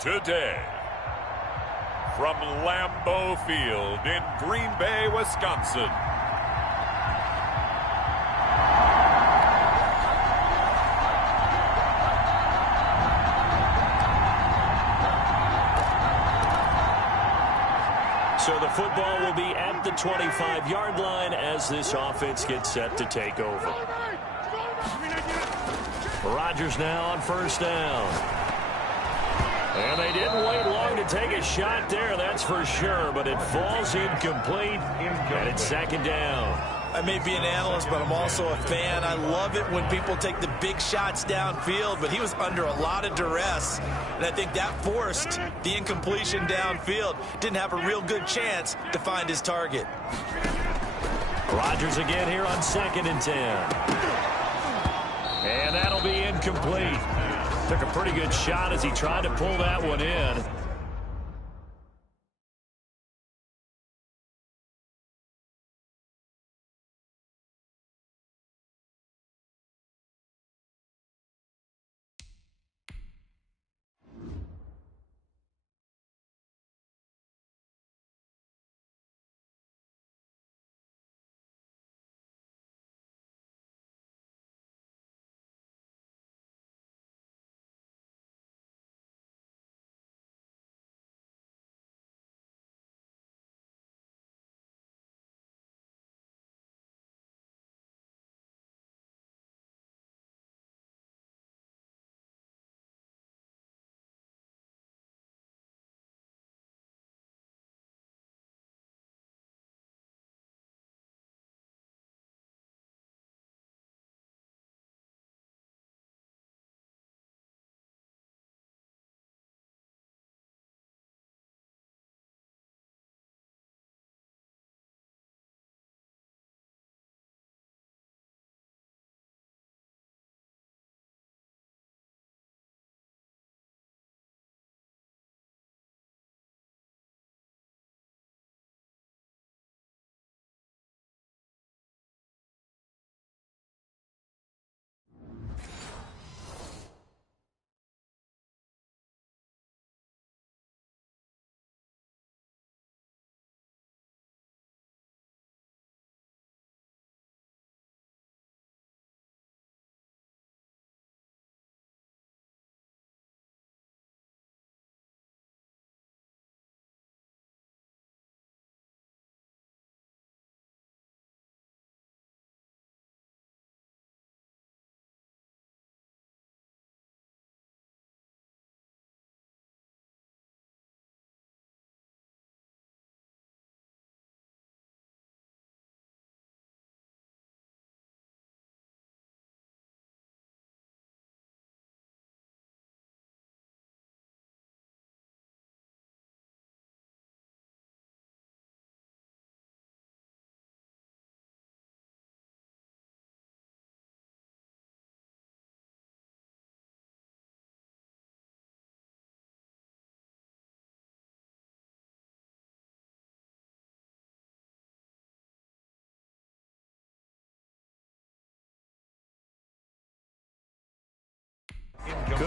Today, from Lambeau Field in Green Bay, Wisconsin. So the football will be at the 25-yard line as this offense gets set to take over. Rodgers now on first down. And they didn't wait long to take a shot there, that's for sure, but it falls incomplete, and it's second down. I may be an analyst, but I'm also a fan. I love it when people take the big shots downfield, but he was under a lot of duress, and I think that forced the incompletion downfield. Didn't have a real good chance to find his target. Rodgers again here on 2nd and 10. And that'll be incomplete. Took a pretty good shot as he tried to pull that one in.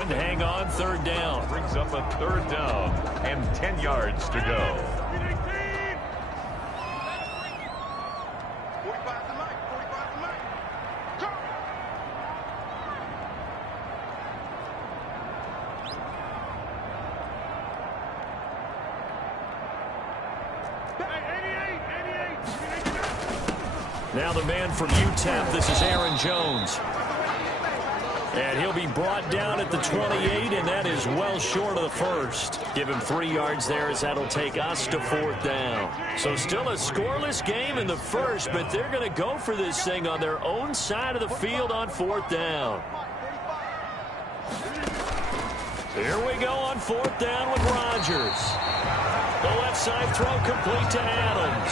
couldn't hang on. Third down. Brings up a third down and 10 yards to go. Now the man from UTEP, this is Aaron Jones. And he'll be brought down at the 28, and that is well short of the first. Give him 3 yards there as that'll take us to fourth down. So still a scoreless game in the first, but they're going to go for this thing on their own side of the field on fourth down. Here we go on fourth down with Rodgers. The left side throw complete to Adams.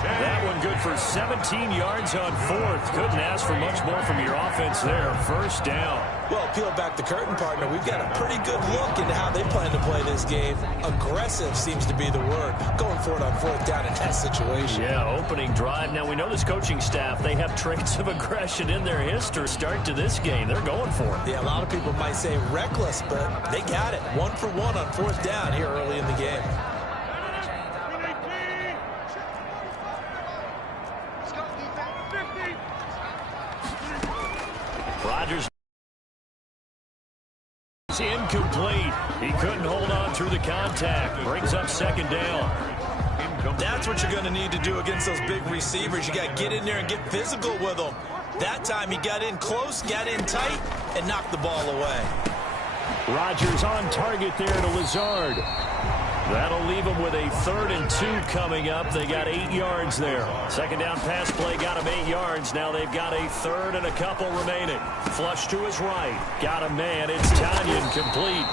That one good for 17 yards on fourth. Couldn't ask for much more from your offense there. First down. Well, peel back the curtain, partner. We've got a pretty good look into how they plan to play this game. Aggressive seems to be the word. Going for it on fourth down in that situation. Yeah, opening drive. Now, we know this coaching staff, they have traits of aggression in their history. Start to this game, they're going for it. Yeah, a lot of people might say reckless, but they got it. 1 for 1 on fourth down here early in the game. Rodgers is incomplete. He couldn't hold on through the contact. Brings up second down. That's what you're going to need to do against those big receivers. You got to get in there and get physical with them. That time he got in close, got in tight, and knocked the ball away. Rodgers on target there to Lazard. That'll leave them with a 3rd and 2 coming up. They got 8 yards there. Second down pass play got them 8 yards. Now they've got a 3rd and a couple remaining. Flush to his right. Got a man. It's Tanyan complete.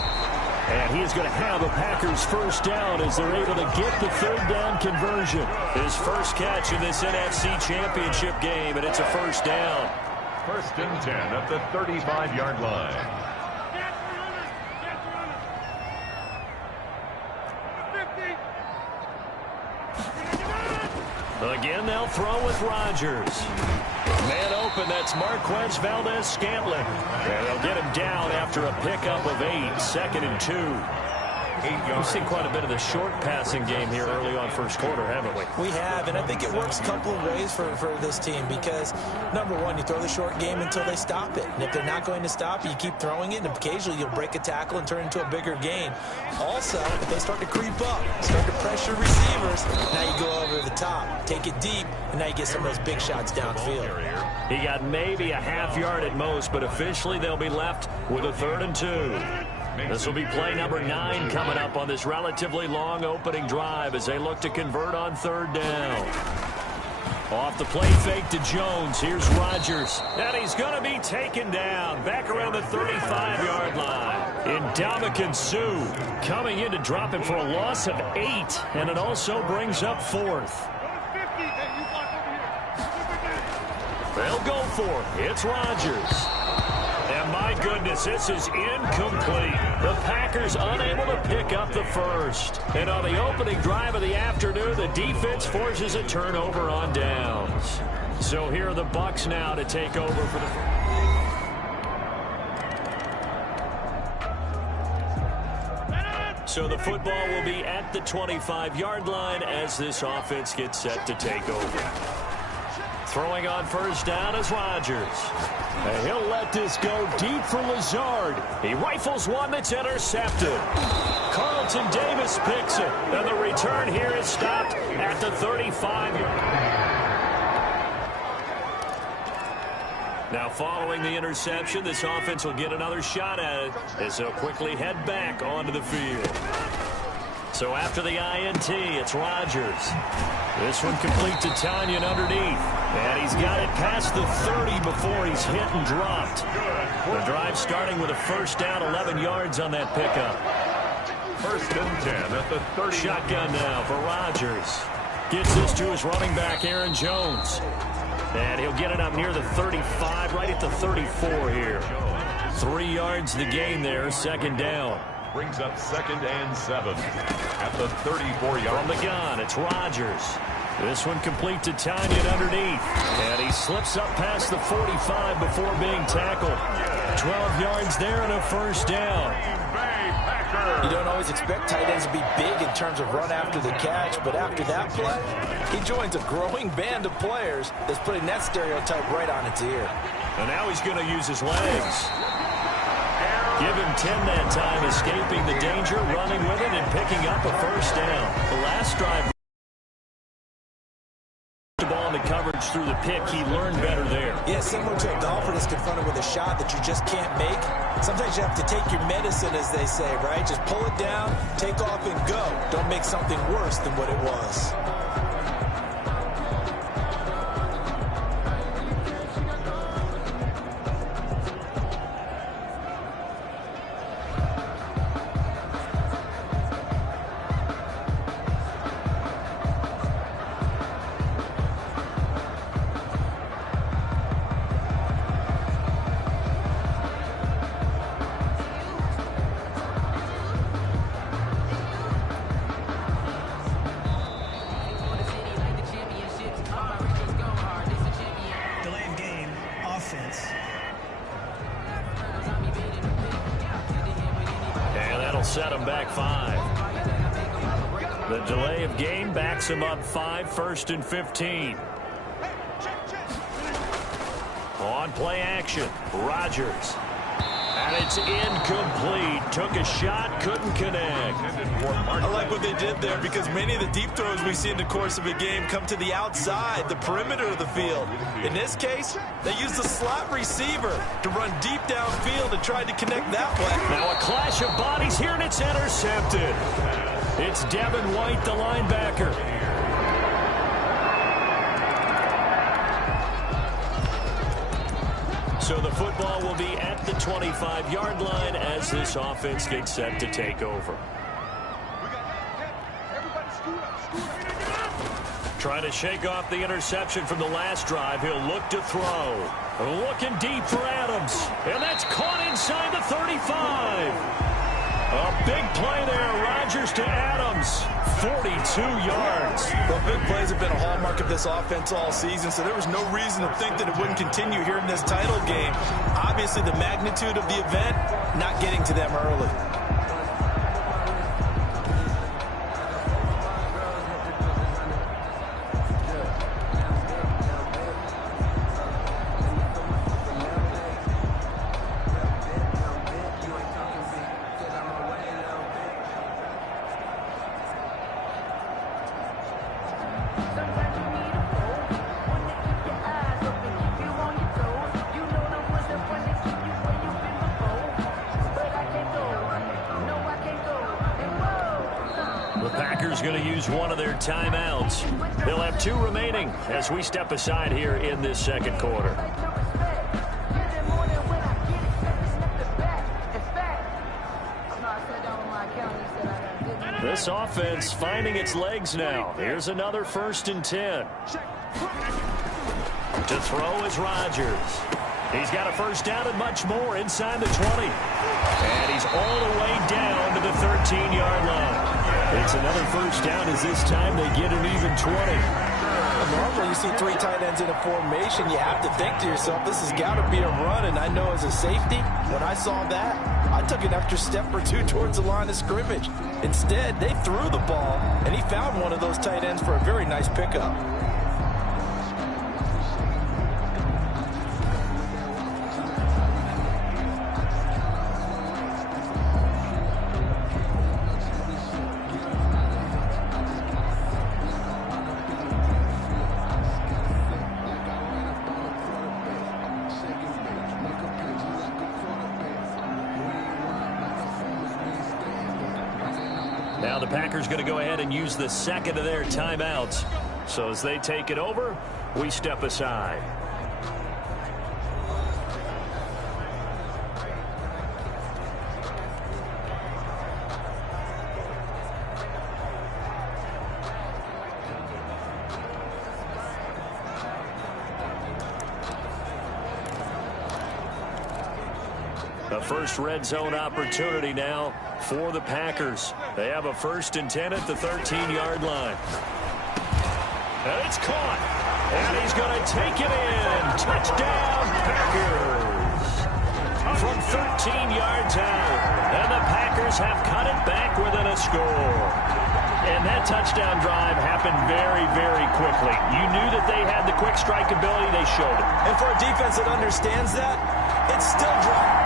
And he's going to have a Packers first down as they're able to get the 3rd down conversion. His first catch in this NFC Championship game, and it's a first down. 1st and 10 at the 35-yard line. Again, they'll throw with Rodgers. Man open, that's Marquez Valdez-Scantling. And they'll get him down after a pickup of 8, 2nd and 2. We've seen quite a bit of the short passing game here early on first quarter, haven't we? We have, and I think it works a couple of ways for this team because, number one, you throw the short game until they stop it. And if they're not going to stop it, you keep throwing it, and occasionally you'll break a tackle and turn into a bigger gain. Also, if they start to creep up, start to pressure receivers, now you go over the top, take it deep, and now you get some of those big shots downfield. He got maybe a half yard at most, but officially they'll be left with a 3rd and 2. This will be play number 9 coming up on this relatively long opening drive as they look to convert on 3rd down. Off the play fake to Jones. Here's Rodgers. And he's going to be taken down back around the 35-yard line. Ndamukong Suh coming in to drop him for a loss of 8, and it also brings up 4th. They'll go for it. It's Rodgers. And my goodness, this is incomplete. The Packers unable to pick up the first. And on the opening drive of the afternoon, the defense forces a turnover on downs. So here are the Bucs now to take over for the... So the football will be at the 25-yard line as this offense gets set to take over. Throwing on first down is Rodgers. And he'll let this go deep for Lazard. He rifles one that's intercepted. Carlton Davis picks it. And the return here is stopped at the 35-yard. Now following the interception, this offense will get another shot at it as they'll quickly head back onto the field. So after the INT, it's Rodgers. This one complete to Tanyan underneath. And he's got it past the 30 before he's hit and dropped. The drive starting with a first down, 11 yards on that pickup. 1st and 10 at the 30. Shotgun now for Rodgers. Gets this to his running back, Aaron Jones. And he'll get it up near the 35, right at the 34 here. 3 yards the gain there, 2nd down. Brings up 2nd and 7 at the 34-yard. From the gun, it's Rodgers. This one complete to Tanya underneath. And he slips up past the 45 before being tackled. 12 yards there and a first down. You don't always expect tight ends to be big in terms of run after the catch, but after that play, he joins a growing band of players that's putting that stereotype right on its ear. And now he's going to use his legs. Give him 10 that time, escaping the danger, running with it, and picking up a first down. The last drive, the ball into coverage through the pick. He learned better there. Yeah, similar to a golfer that's confronted with a shot that you just can't make. Sometimes you have to take your medicine, as they say, right? Just pull it down, take off, and go. Don't make something worse than what it was. Set him back 5. The delay of game backs him up 5, 1st and 15. On play action, Rodgers. And it's incomplete. Took a shot, couldn't connect. I like what they did there because many of the deep throws we see in the course of a game come to the outside, the perimeter of the field. In this case, they used the slot receiver to run deep downfield and tried to connect that way. Now a clash of bodies here, and it's intercepted. It's Devin White, the linebacker. So the football will be at the 25-yard line as this offense gets set to take over. Trying to shake off the interception from the last drive. He'll look to throw. Looking deep for Adams. And that's caught inside the 35. A big play there. Rodgers to Adams. 42 yards. Well, big plays have been a hallmark of this offense all season, so there was no reason to think that it wouldn't continue here in this title game. Obviously, the magnitude of the event, not getting to them early. Going to use one of their timeouts. They'll have 2 remaining as we step aside here in this second quarter. This offense finding its legs now. Here's another 1st and 10. To throw is Rodgers. He's got a first down and much more inside the 20. And he's all the way down to the 13-yard line. It's another first down as this time they get an even 20. Normally you see 3 tight ends in a formation, you have to think to yourself, this has got to be a run. And I know as a safety, when I saw that, I took an extra step or 2 towards the line of scrimmage. Instead, they threw the ball, and he found one of those tight ends for a very nice pickup. Now the Packers going to go ahead and use the second of their timeouts. So as they take it over, we step aside. A first red zone opportunity now for the Packers. They have a 1st and 10 at the 13-yard line. And it's caught. And he's going to take it in. Touchdown, Packers. From 13 yards out. And the Packers have cut it back within a score. And that touchdown drive happened very, very quickly. You knew that they had the quick strike ability. They showed it. And for a defense that understands that, it's still dry.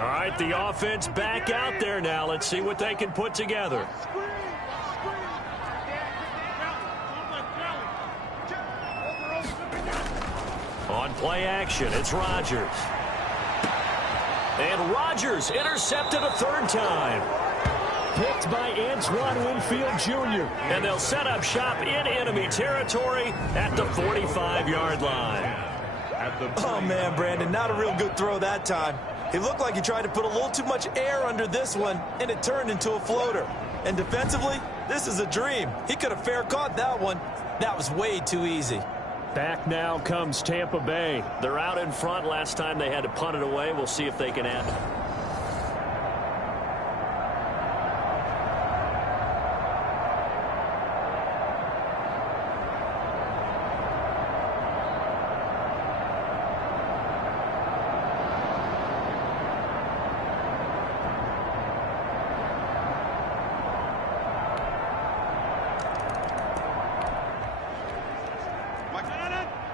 All right, the offense back out there now. Let's see what they can put together. On play action, it's Rodgers. And Rodgers intercepted a third time. Picked by Antoine Winfield Jr. And they'll set up shop in enemy territory at the 45-yard line. Oh, man, Brandon, not a real good throw that time. It looked like he tried to put a little too much air under this one, and it turned into a floater. And defensively, this is a dream. He could have fair caught that one. That was way too easy. Back now comes Tampa Bay. They're out in front. Last time they had to punt it away. We'll see if they can add it.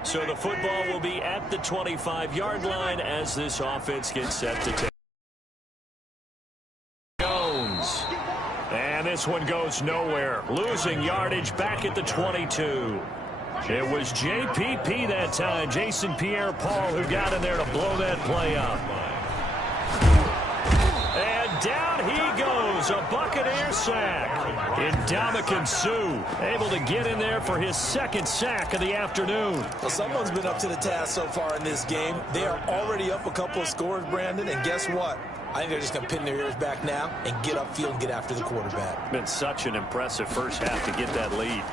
So the football will be at the 25-yard line as this offense gets set to take. Jones. And this one goes nowhere. Losing yardage back at the 22. It was JPP that time, Jason Pierre-Paul, who got in there to blow that play up. And down he goes, a Buccaneer sack. Ndamukong Suh able to get in there for his second sack of the afternoon. Well, someone's been up to the task so far in this game. They are already up a couple of scores, Brandon, and guess what? I think they're just going to pin their ears back now and get upfield and get after the quarterback. Been such an impressive first half to get that lead.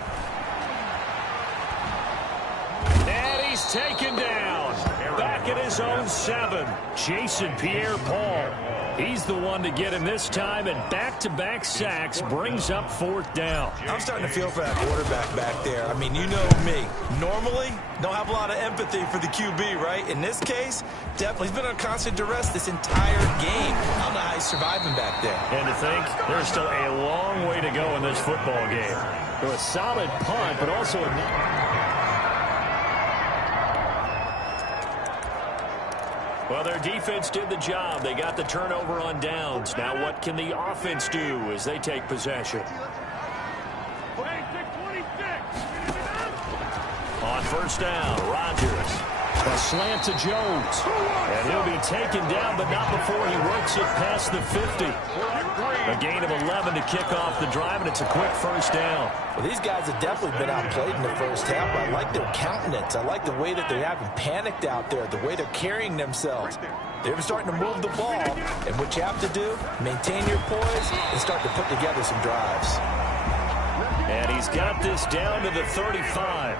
And he's taken down. Back at his own 7. Jason Pierre-Paul. He's the one to get him this time, and back-to-back sacks brings up 4th down. I'm starting to feel for that quarterback back there. I mean, you know me. Normally, don't have a lot of empathy for the QB, right? In this case, definitely. He's been under constant duress this entire game. I don't know how he's surviving back there. And to think, there's still a long way to go in this football game. It was a solid punt, but also a... Well, their defense did the job. They got the turnover on downs. Now what can the offense do as they take possession? On first down, Rodgers. A slant to Jones. And he'll be taken down, but not before he works it past the 50. A gain of 11 to kick off the drive, and it's a quick first down. Well, these guys have definitely been outplayed in the first half, but I like their countenance. I like the way that they haven't panicked out there, the way they're carrying themselves. They're starting to move the ball, and what you have to do, maintain your poise and start to put together some drives. And he's got this down to the 35.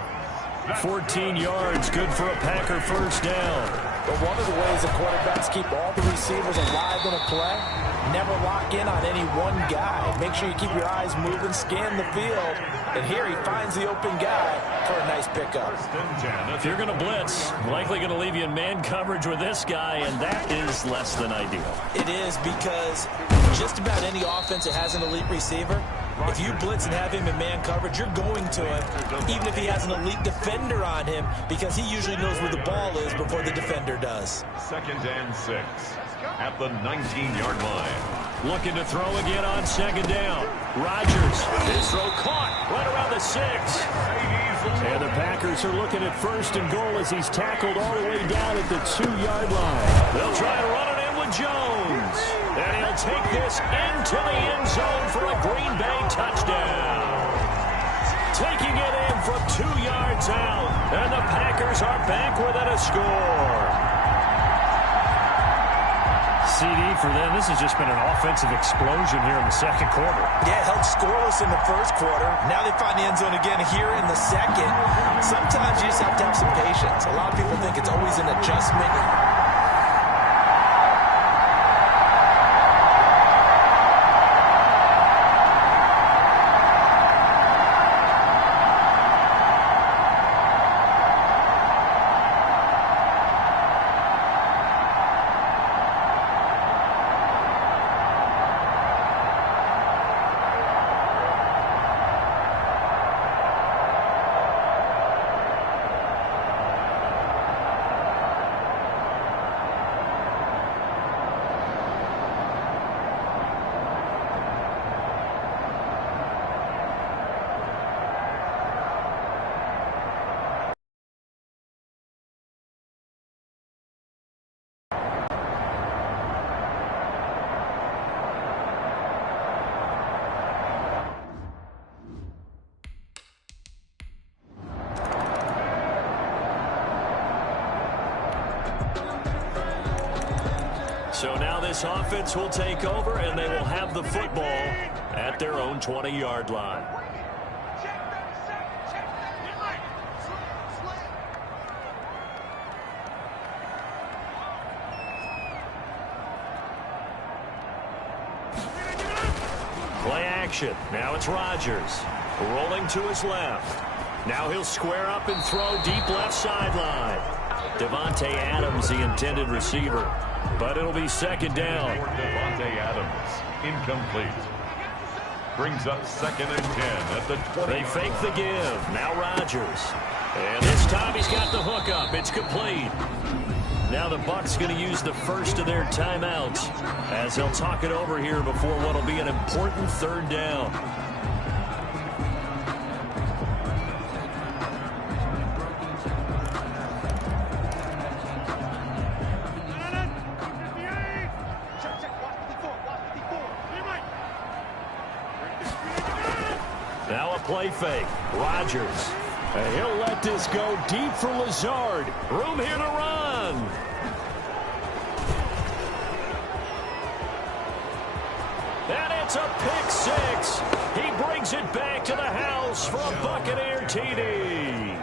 14 yards, good for a Packer first down. But one of the ways the quarterbacks keep all the receivers alive in a play, never lock in on any one guy. Make sure you keep your eyes moving, scan the field. And here he finds the open guy for a nice pickup. If you're going to blitz, likely going to leave you in man coverage with this guy, and that is less than ideal. It is, because just about any offense that has an elite receiver, if you blitz and have him in man coverage, you're going to him, even if he has an elite defender on him, because he usually knows where the ball is before the defender does. 2nd and 6. at the 19-yard line. Looking to throw again on second down. Rodgers, his throw caught right around the 6. And the Packers are looking at first and goal as he's tackled all the way down at the 2-yard line. They'll try to run it in with Jones. And he'll take this into the end zone for a Green Bay touchdown. Taking it in from 2 yards out. And the Packers are back within a score. CD for them. This has just been an offensive explosion here in the second quarter. Yeah, held scoreless in the first quarter. Now they find the end zone again here in the second. Sometimes you just have to have some patience. A lot of people think it's always an adjustment. So now this offense will take over, and they will have the football at their own 20-yard line. Play action. Now it's Rodgers. Rolling to his left. Now he'll square up and throw deep left sideline. Devontae Adams, the intended receiver. But it'll be second down. Devontae Adams, incomplete. Brings up 2nd and 10 at the 20. They fake the give. Now Rodgers. And this time he's got the hookup. It's complete. Now the Bucs going to use the first of their timeouts as they'll talk it over here before what will be an important 3rd down. Now a play fake. Rodgers. And he'll let this go deep for Lazard. Room here to run. And it's a pick six. He brings it back to the house for a Buccaneer TD.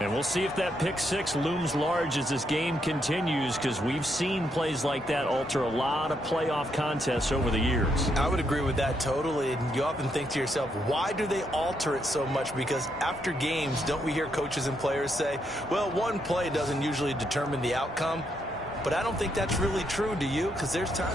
And we'll see if that pick six looms large as this game continues, because we've seen plays like that alter a lot of playoff contests over the years. I would agree with that totally. And you often think to yourself, why do they alter it so much? Because after games, don't we hear coaches and players say, well, one play doesn't usually determine the outcome? But I don't think that's really true, do you? Because there's times.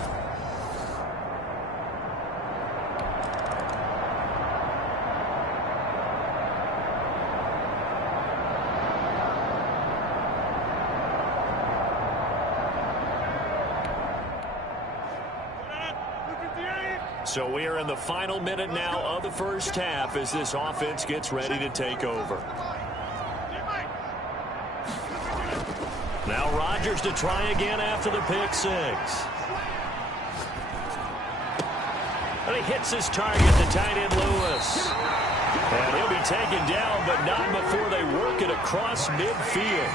So we are in the final minute now of the first half as this offense gets ready to take over. Now Rodgers to try again after the pick six. And he hits his target, the tight end Lewis. And he'll be taken down, but not before they work it across midfield.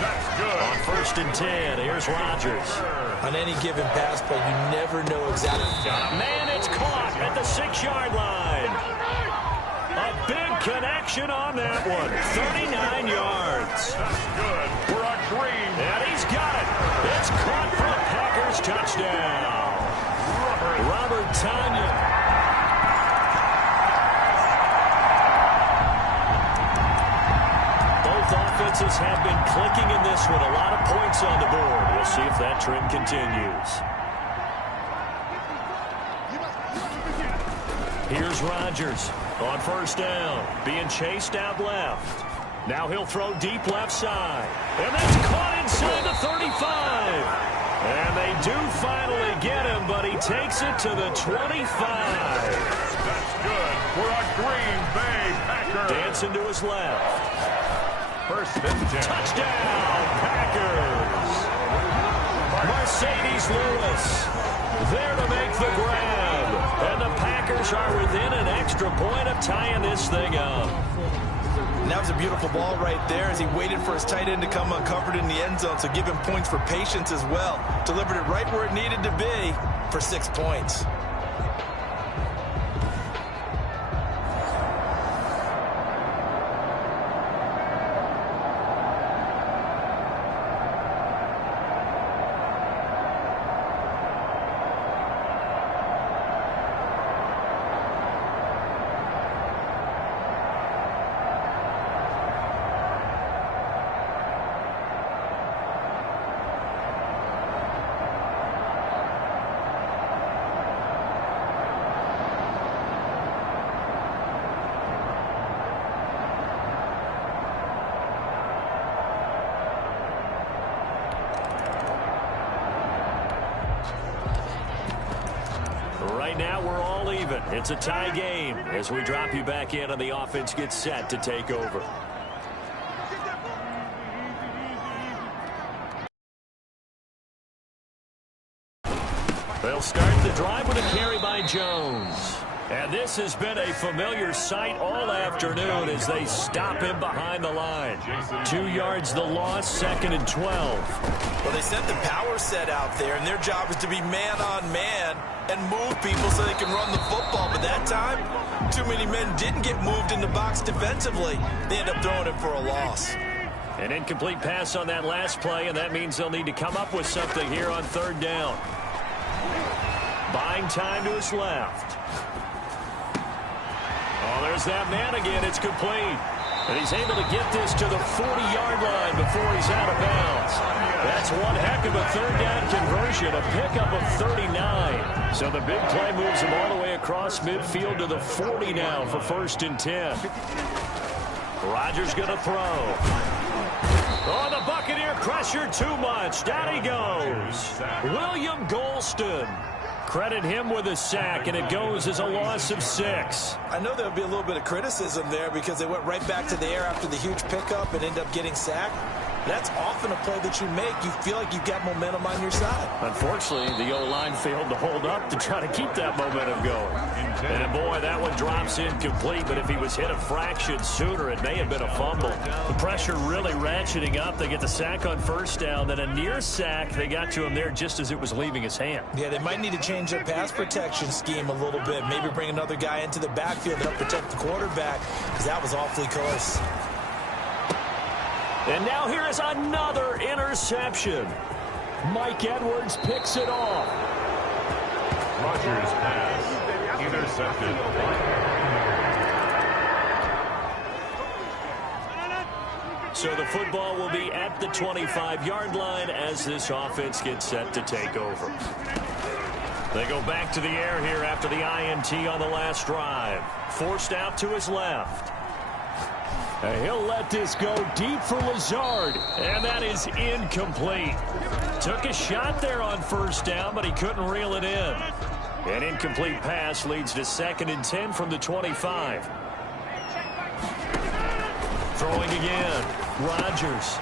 That's good. On 1st and 10, here's Rodgers. On any given pass play, you never know exactly. Man, it's caught at the 6-yard line. A big connection on that one. 39 yards. That's good for a dream. And he's got it. It's caught for a Packers touchdown. Robert Tonyan. Offenses have been clicking in this one. A lot of points on the board. We'll see if that trend continues. Here's Rodgers on 1st down, being chased out left. Now he'll throw deep left side. And that's caught inside the 35. do finally get him, but he takes it to the 25. That's good for a Green Bay Packer. Dancing to his left. First and 10. Touchdown, Packers. Mercedes Lewis there to make the grab. And the Packers are within an extra point of tying this thing up. And that was a beautiful ball right there as he waited for his tight end to come uncovered in the end zone, so give him points for patience as well. Delivered it right where it needed to be for 6 points. Right now, we're all even. It's a tie game as we drop you back in and the offense gets set to take over. They'll start the drive with a carry by Jones. And this has been a familiar sight all afternoon as they stop him behind the line. 2 yards the loss, 2nd and 12. Well, they sent the power set out there, and their job is to be man-on-man and move people so they can run the football. But that time, too many men didn't get moved in the box defensively. They end up throwing him for a loss. An incomplete pass on that last play, and that means they'll need to come up with something here on 3rd down. Buying time to his left. Oh, there's that man again. It's complete. And he's able to get this to the 40-yard line before he's out of bounds. That's one heck of a 3rd down conversion, a pickup of 39. So the big play moves him all the way across midfield to the 40 now for 1st and 10. Rodgers going to throw. Oh, the Buccaneer pressure too much. Down he goes. William Golston. Credit him with a sack, and it goes as a loss of 6. I know there'll be a little bit of criticism there because they went right back to the air after the huge pickup and end up getting sacked. That's often a play that you make. You feel like you've got momentum on your side. Unfortunately, the O-line failed to hold up to try to keep that momentum going. And boy, that one drops incomplete, but if he was hit a fraction sooner, it may have been a fumble. The pressure really ratcheting up. They get the sack on 1st down, then a near sack. They got to him there just as it was leaving his hand. Yeah, they might need to change their pass protection scheme a little bit. Maybe bring another guy into the backfield to help protect the quarterback, because that was awfully close. And now here is another interception. Mike Edwards picks it off. Rodgers' pass intercepted. So the football will be at the 25-yard line as this offense gets set to take over. They go back to the air here after the INT on the last drive. Forced out to his left. And he'll let this go deep for Lazard, and that is incomplete. Took a shot there on 1st down, but he couldn't reel it in. An incomplete pass leads to 2nd and 10 from the 25. Throwing again. Rodgers.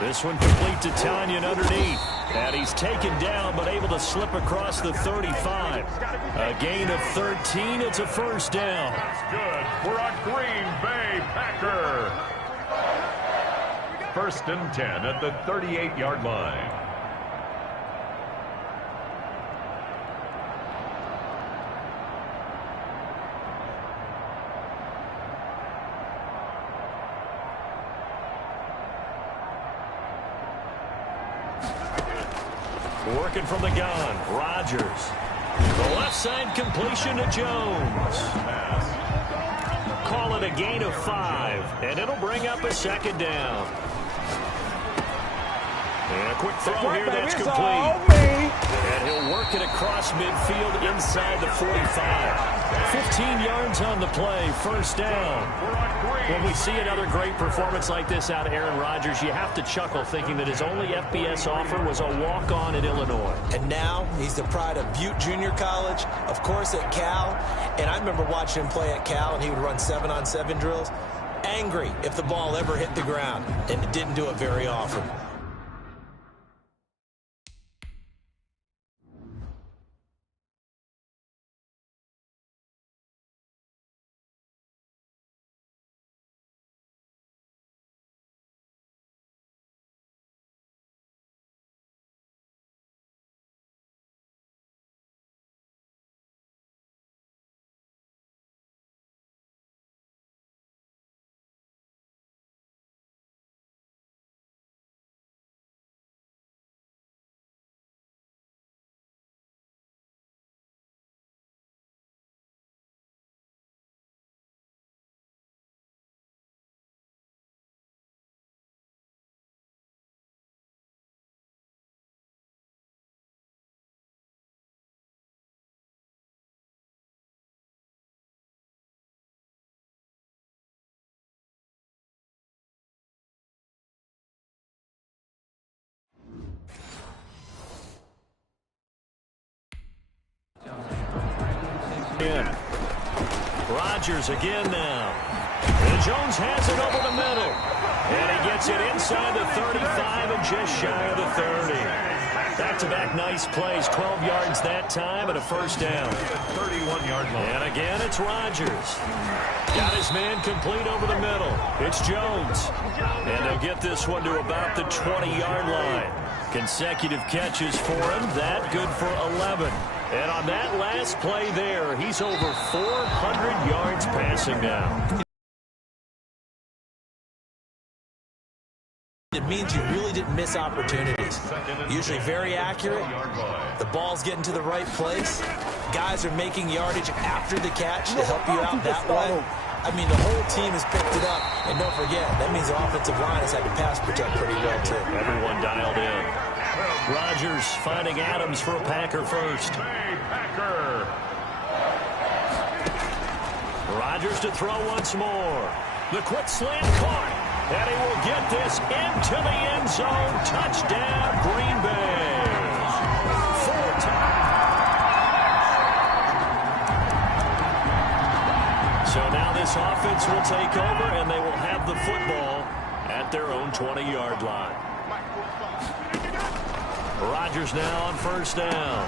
This one complete to Tanyan underneath. And he's taken down, but able to slip across the 35. A gain of 13. It's a 1st down. That's good for a Green Bay Packer. 1st and 10 at the 38-yard line. Working from the gun, Rodgers. The left side completion to Jones. Call it a gain of 5, and it'll bring up a 2nd down. And a quick throw here, that's complete. And he'll work it across midfield inside the 45. 15 yards on the play, first down. When we see another great performance like this out of Aaron Rodgers, you have to chuckle thinking that his only FBS offer was a walk-on at Illinois. And now he's the pride of Butte Junior College, of course at Cal. And I remember watching him play at Cal, and he would run 7-on-7 drills. Angry if the ball ever hit the ground, and it didn't do it very often. Rodgers again now. And Jones has it over the middle. And he gets it inside the 35 and just shy of the 30. Back-to-back nice plays, 12 yards that time and a first down. 31-yard line. And again, it's Rodgers. Got his man complete over the middle. It's Jones. And they'll get this one to about the 20-yard line. Consecutive catches for him. That good for 11. And on that last play there, he's over 400 yards passing now. It means you really didn't miss opportunities. Usually very accurate. The ball's getting to the right place. Guys are making yardage after the catch to help you out that way. I mean, the whole team has picked it up. And don't forget, that means the offensive line has had to pass protect pretty well, too. Everyone dialed in. Rodgers finding Adams for a Packer first. Rodgers to throw once more. The quick slant caught. And he will get this into the end zone. Touchdown, Green Bay. So now this offense will take over, and they will have the football at their own 20-yard line. Rodgers now on first down.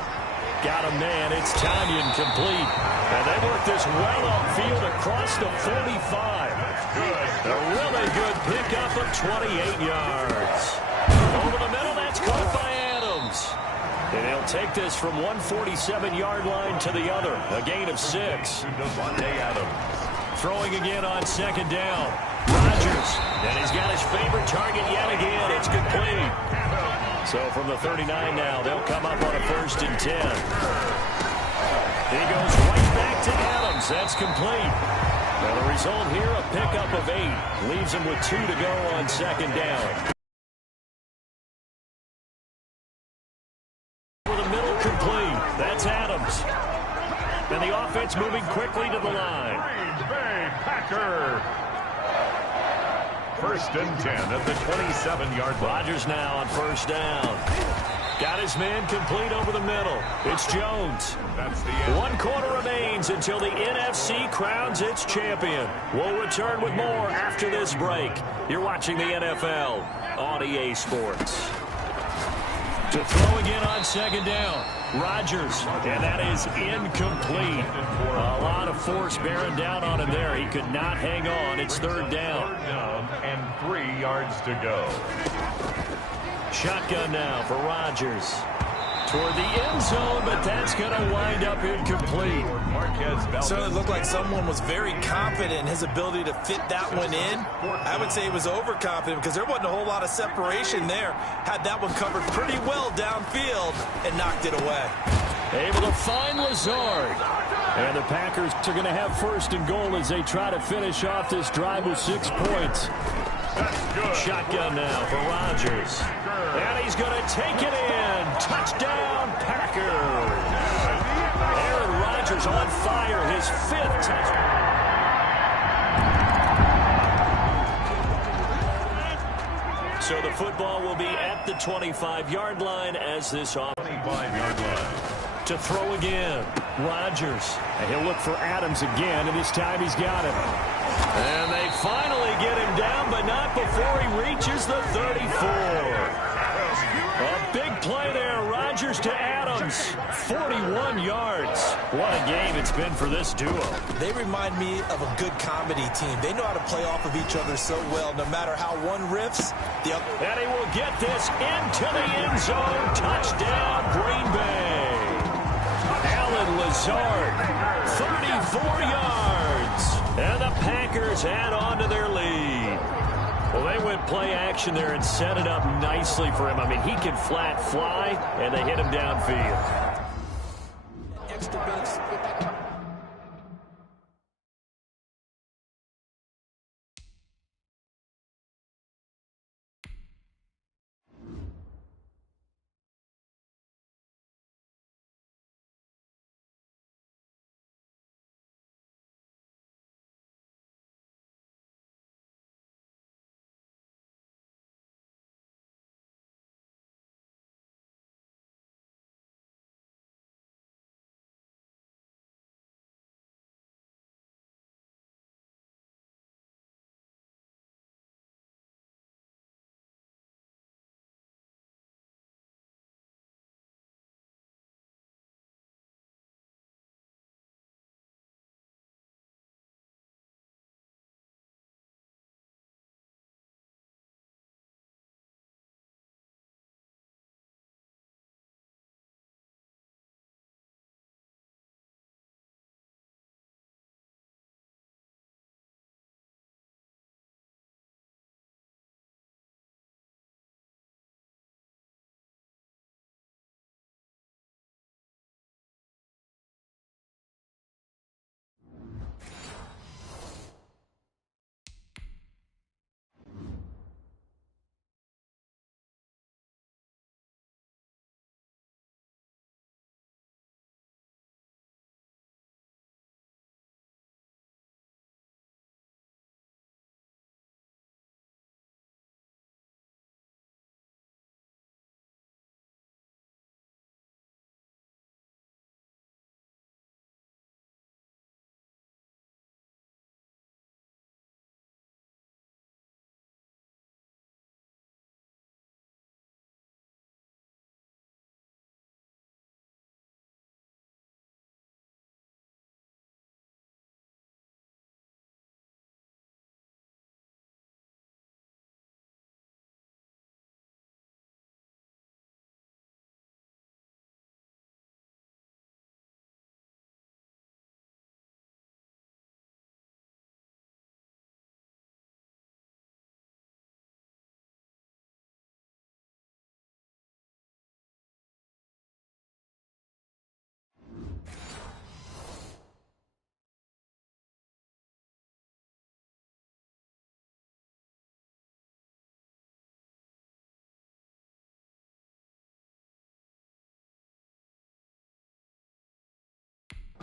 Got a man. It's Tanyan complete. And they work this well upfield across the 45. A really good pickup of 28 yards. Over the middle, that's caught by Adams. And he'll take this from 147-yard line to the other. A gain of 6. Throwing again on second down. Rodgers. And he's got his favorite target yet again. It's complete. So from the 39 now, they'll come up on a 1st and 10. He goes right back to Adams. That's complete. Now the result here, a pickup of 8. Leaves him with 2 to go on second down. For the middle complete. That's Adams. And the offense moving quickly to the line. Green Bay Packer. 1st and 10 at the 27-yard line. Rodgers now on first down. Got his man complete over the middle. It's Jones. That's the end. 1 quarter remains until the NFC crowns its champion. We'll return with more after this break. You're watching the NFL on EA Sports. To throw again on second down. Rodgers, and that is incomplete. A lot of force bearing down on him there. He could not hang on. It's 3rd down. 3rd down and 3 yards to go. Shotgun now for Rodgers. Toward the end zone, but that's going to wind up incomplete. Certainly looked like someone was very confident in his ability to fit that one in. I would say he was overconfident because there wasn't a whole lot of separation there. Had that one covered pretty well downfield and knocked it away. Able to find Lazard. And the Packers are going to have 1st and goal as they try to finish off this drive with 6 points. Shotgun now for Rodgers. And he's going to take it in. Touchdown, Packers. is on fire. His 5th touchdown. So the football will be at the 25-yard line as this off. 25-yard line. To throw again, Rodgers. And he'll look for Adams again, and this time he's got him. And they finally get him down, but not before he reaches the 34. A big play there, Rodgers to Adams. 41 yards. What a game it's been for this duo. They remind me of a good comedy team. They know how to play off of each other so well. No matter how one riffs, the other. And he will get this into the end zone. Touchdown, Green Bay. Alan Lazard, 34 yards. And the Packers add on to their lead. Well, they went play action there and set it up nicely for him. I mean, he can flat fly, and they hit him downfield. Extra base.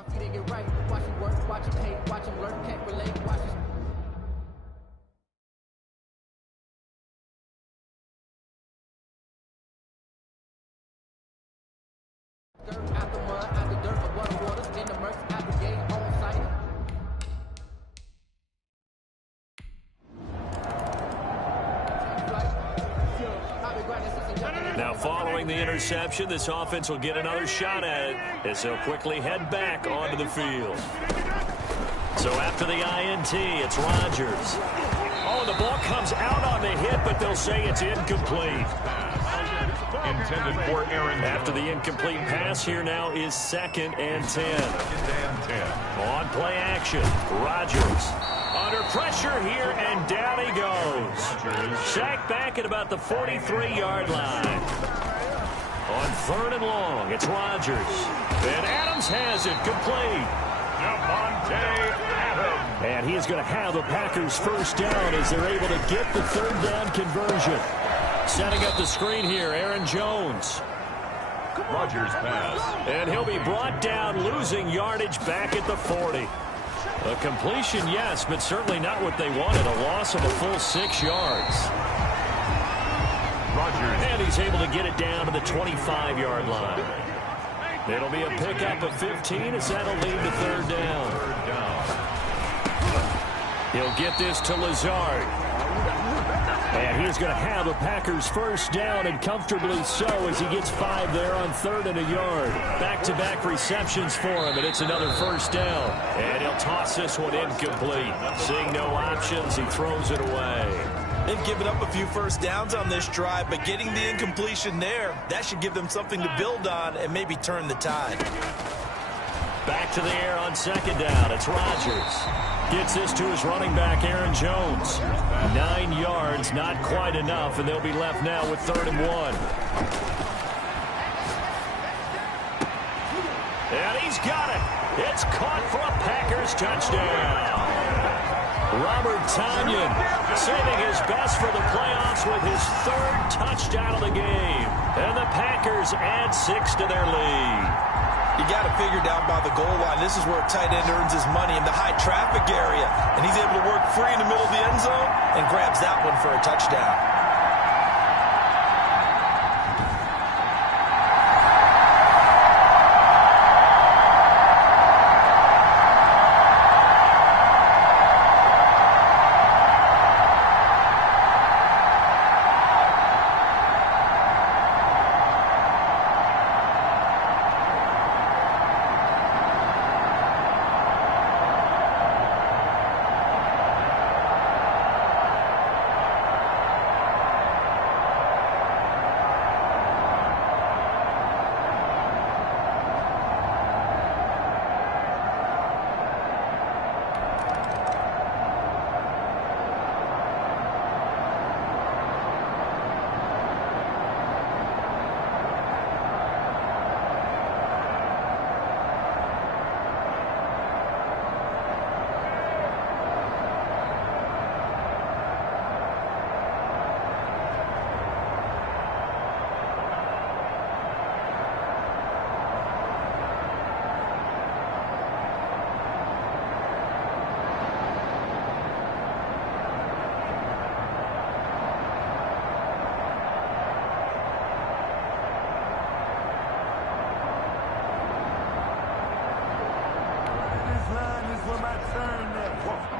If you get right, watch him work, watch him hate, watch him learn, can't relate, watch him. Dirt out the mud, out the dirt, of water, waters, in the murk, out the gate, on site. Now following the interception, this offense will get another shot at it as they'll quickly head back onto the field. So after the INT, it's Rodgers. Oh, the ball comes out on the hit, but they'll say it's incomplete. Intended for Aaron Jones. After the incomplete pass, here now is 2nd and 10. 2nd and 10. On play action, Rodgers. Under pressure here, and down he goes. Sacked back at about the 43-yard line. On 3rd and long, it's Rodgers. And Adams has it complete. Javonte Adams. And he is going to have the Packers first down as they're able to get the 3rd down conversion. Setting up the screen here, Aaron Jones. Rodgers pass. And he'll be brought down, losing yardage back at the 40. A completion, yes, but certainly not what they wanted. A loss of a full 6 yards. Rodgers. And he's able to get it down to the 25-yard line. It'll be a pickup of 15 as that'll lead to third down. He'll get this to Lazard. And he's going to have a Packers first down, and comfortably so, as he gets 5 there on 3rd and a yard. Back-to-back receptions for him, and it's another first down. And he'll toss this one incomplete. Seeing no options, he throws it away. They've given up a few first downs on this drive, but getting the incompletion there, that should give them something to build on and maybe turn the tide. Back to the air on 2nd down. It's Rodgers. Gets this to his running back, Aaron Jones. 9 yards, not quite enough, and they'll be left now with 3rd and 1. And he's got it. It's caught for a Packers touchdown. Robert Tonyan saving his best for the playoffs with his 3rd touchdown of the game. And the Packers add 6 to their lead. You got to figure down by the goal line. This is where a tight end earns his money in the high traffic area. And he's able to work free in the middle of the end zone and grabs that one for a touchdown.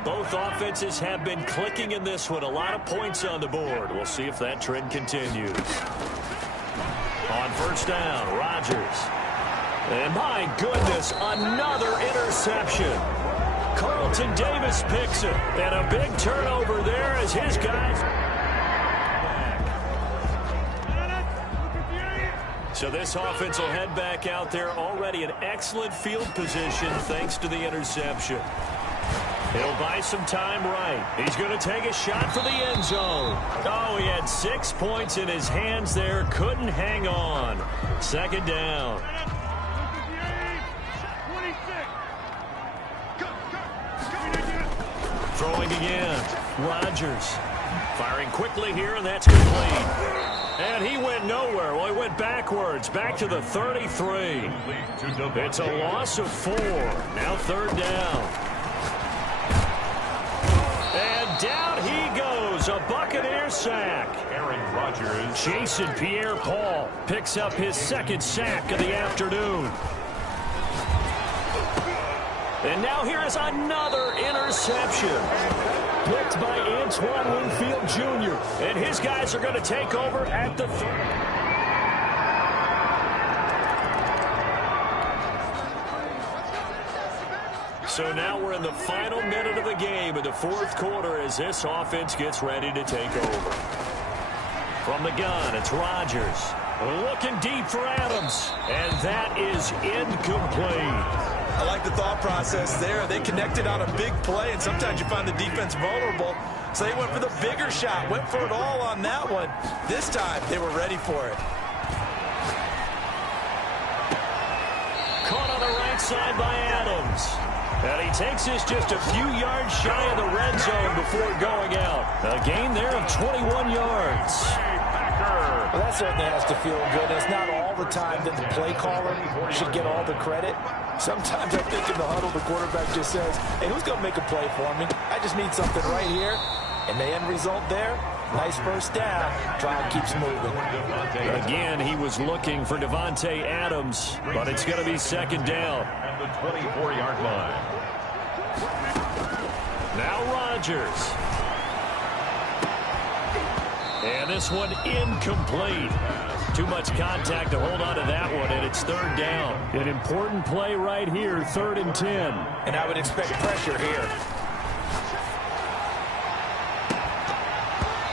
Both offenses have been clicking in this one. A lot of points on the board. We'll see if that trend continues. On 1st down, Rodgers. And my goodness, another interception. Carlton Davis picks it. And a big turnover there as his guys. So this offense will head back out there, already in excellent field position thanks to the interception. He'll buy some time right. He's going to take a shot for the end zone. Oh, he had 6 points in his hands there. Couldn't hang on. 2nd down. Throwing again. Rodgers. Firing quickly here, and that's complete. And he went nowhere. Well, he went backwards, back to the 33. It's a loss of 4. Now 3rd down. And down he goes. A Buccaneer sack. Aaron Rodgers. Jason Pierre-Paul picks up his 2nd sack of the afternoon. And now here is another interception. Picked by Antoine Winfield Jr. And his guys are going to take over at the 30. So now we're in the final minute of the game in the 4th quarter as this offense gets ready to take over. From the gun, it's Rodgers. Looking deep for Adams. And that is incomplete. I like the thought process there. They connected on a big play, and sometimes you find the defense vulnerable. So they went for the bigger shot, went for it all on that one. This time, they were ready for it. Caught on the right side by Adams. And he takes this just a few yards shy of the red zone before going out. A gain there of 21 yards. Well, that certainly has to feel good. It's not all all the time that the play caller should get all the credit. Sometimes I think in the huddle, the quarterback just says, hey, who's going to make a play for me? I just need something right here. And the end result there, nice first down. Drive keeps moving. Again, he was looking for Davante Adams, but it's going to be second down. At the 24-yard line. Now Rodgers. And this one incomplete. Too much contact to hold on to that one, and it's third down. An important play right here, 3rd and 10. And I would expect pressure here.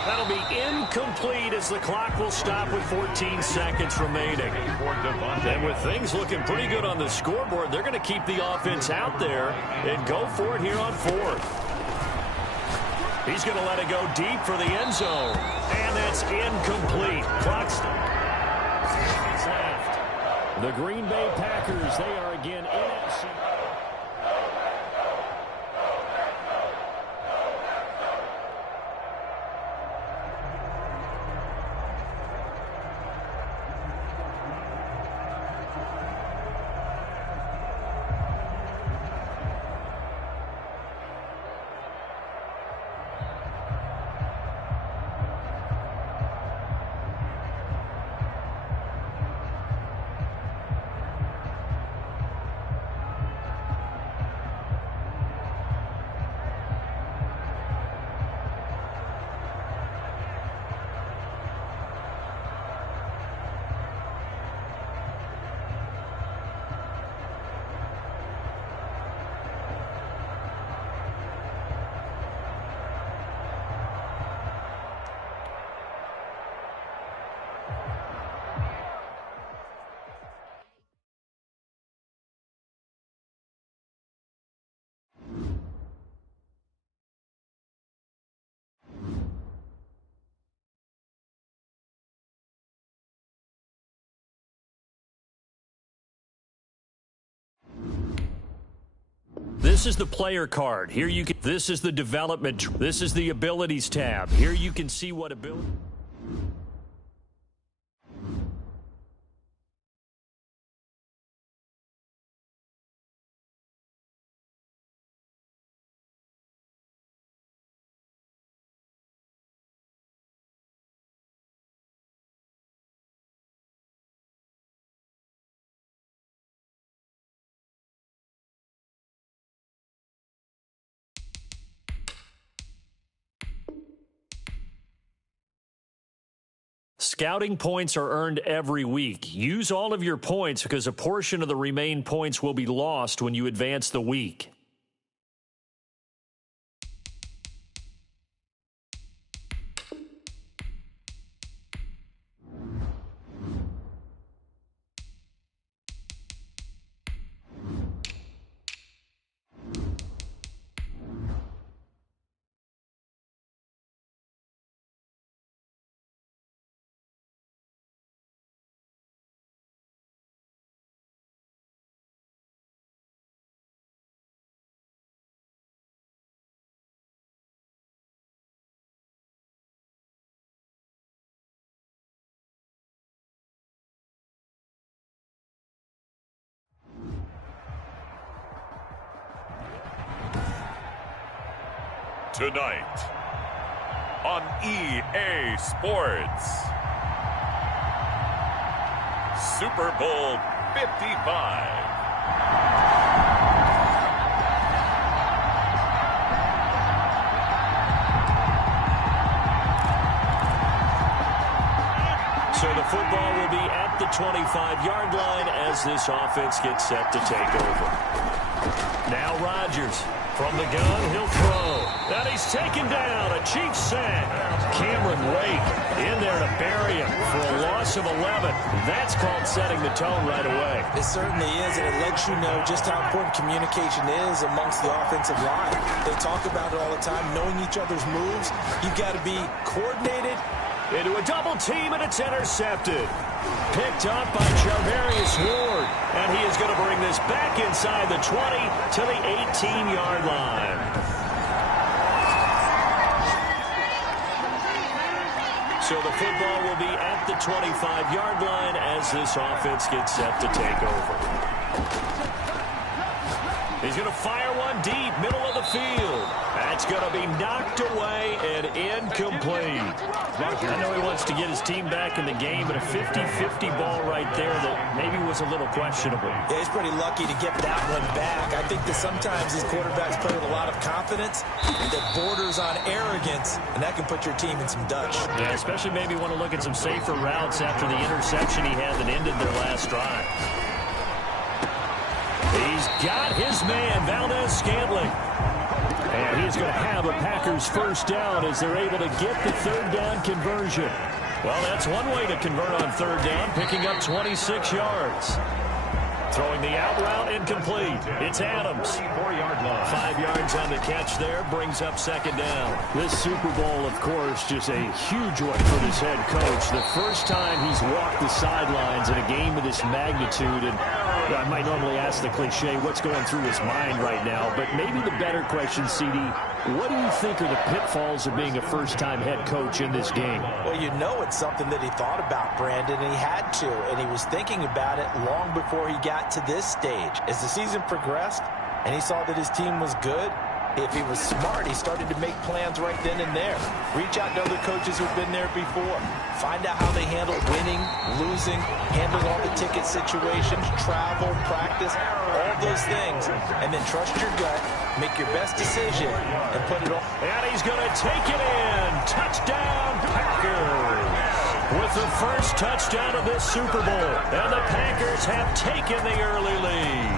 That'll be incomplete as the clock will stop with 14 seconds remaining. And with things looking pretty good on the scoreboard, they're going to keep the offense out there and go for it here on 4th. He's going to let it go deep for the end zone. And that's incomplete. Clock seconds left. The Green Bay Packers, they are again in action. This is the player card. Here you can. This is the development. This is the abilities tab. Here you can see what ability. Scouting points are earned every week. Use all of your points because a portion of the remaining points will be lost when you advance the week. Tonight on EA Sports, Super Bowl 55. So the football will be at the 25-yard line as this offense gets set to take over. Now Rodgers. From the gun, he'll throw. And he's taken down. A Chiefs sack. Cameron Wake in there to bury him for a loss of 11. That's called setting the tone right away. It certainly is, and it lets you know just how important communication is amongst the offensive line. They talk about it all the time, knowing each other's moves. You've got to be coordinated. Into a double team, and it's intercepted. Picked up by Charvarius Ward. And he is going to bring this back inside the 20 to the 18-yard line. So the football will be at the 25-yard line as this offense gets set to take over. He's going to fire one deep, middle of the field. That's going to be knocked away and incomplete. I know he wants to get his team back in the game, but a 50-50 ball right there that maybe was a little questionable. Yeah, he's pretty lucky to get that one back. I think that sometimes these quarterbacks play with a lot of confidence that borders on arrogance, and that can put your team in some Dutch. Yeah, especially maybe want to look at some safer routes after the interception he had that ended their last drive. He's got his man, Valdez-Scantling. And he's going to have a Packers first down as they're able to get the third down conversion. Well, that's one way to convert on third down, picking up 26 yards. Throwing the out route, incomplete. It's Adams. 4-yard line. 5 yards on the catch there, brings up second down. This Super Bowl, of course, just a huge one for this head coach. The first time he's walked the sidelines in a game of this magnitude, and I might normally ask the cliche, what's going through his mind right now, but maybe the better question, CD, what do you think are the pitfalls of being a first-time head coach in this game? Well, you know it's something that he thought about, Brandon, and he had to, and he was thinking about it long before he got to this stage. As the season progressed and he saw that his team was good, if he was smart, he started to make plans right then and there. Reach out to other coaches who've been there before. Find out how they handle winning, losing, handling all the ticket situations, travel, practice, all those things. And then trust your gut, make your best decision, and put it on. And he's going to take it in. Touchdown, Packers. With the first touchdown of this Super Bowl. And the Packers have taken the early lead.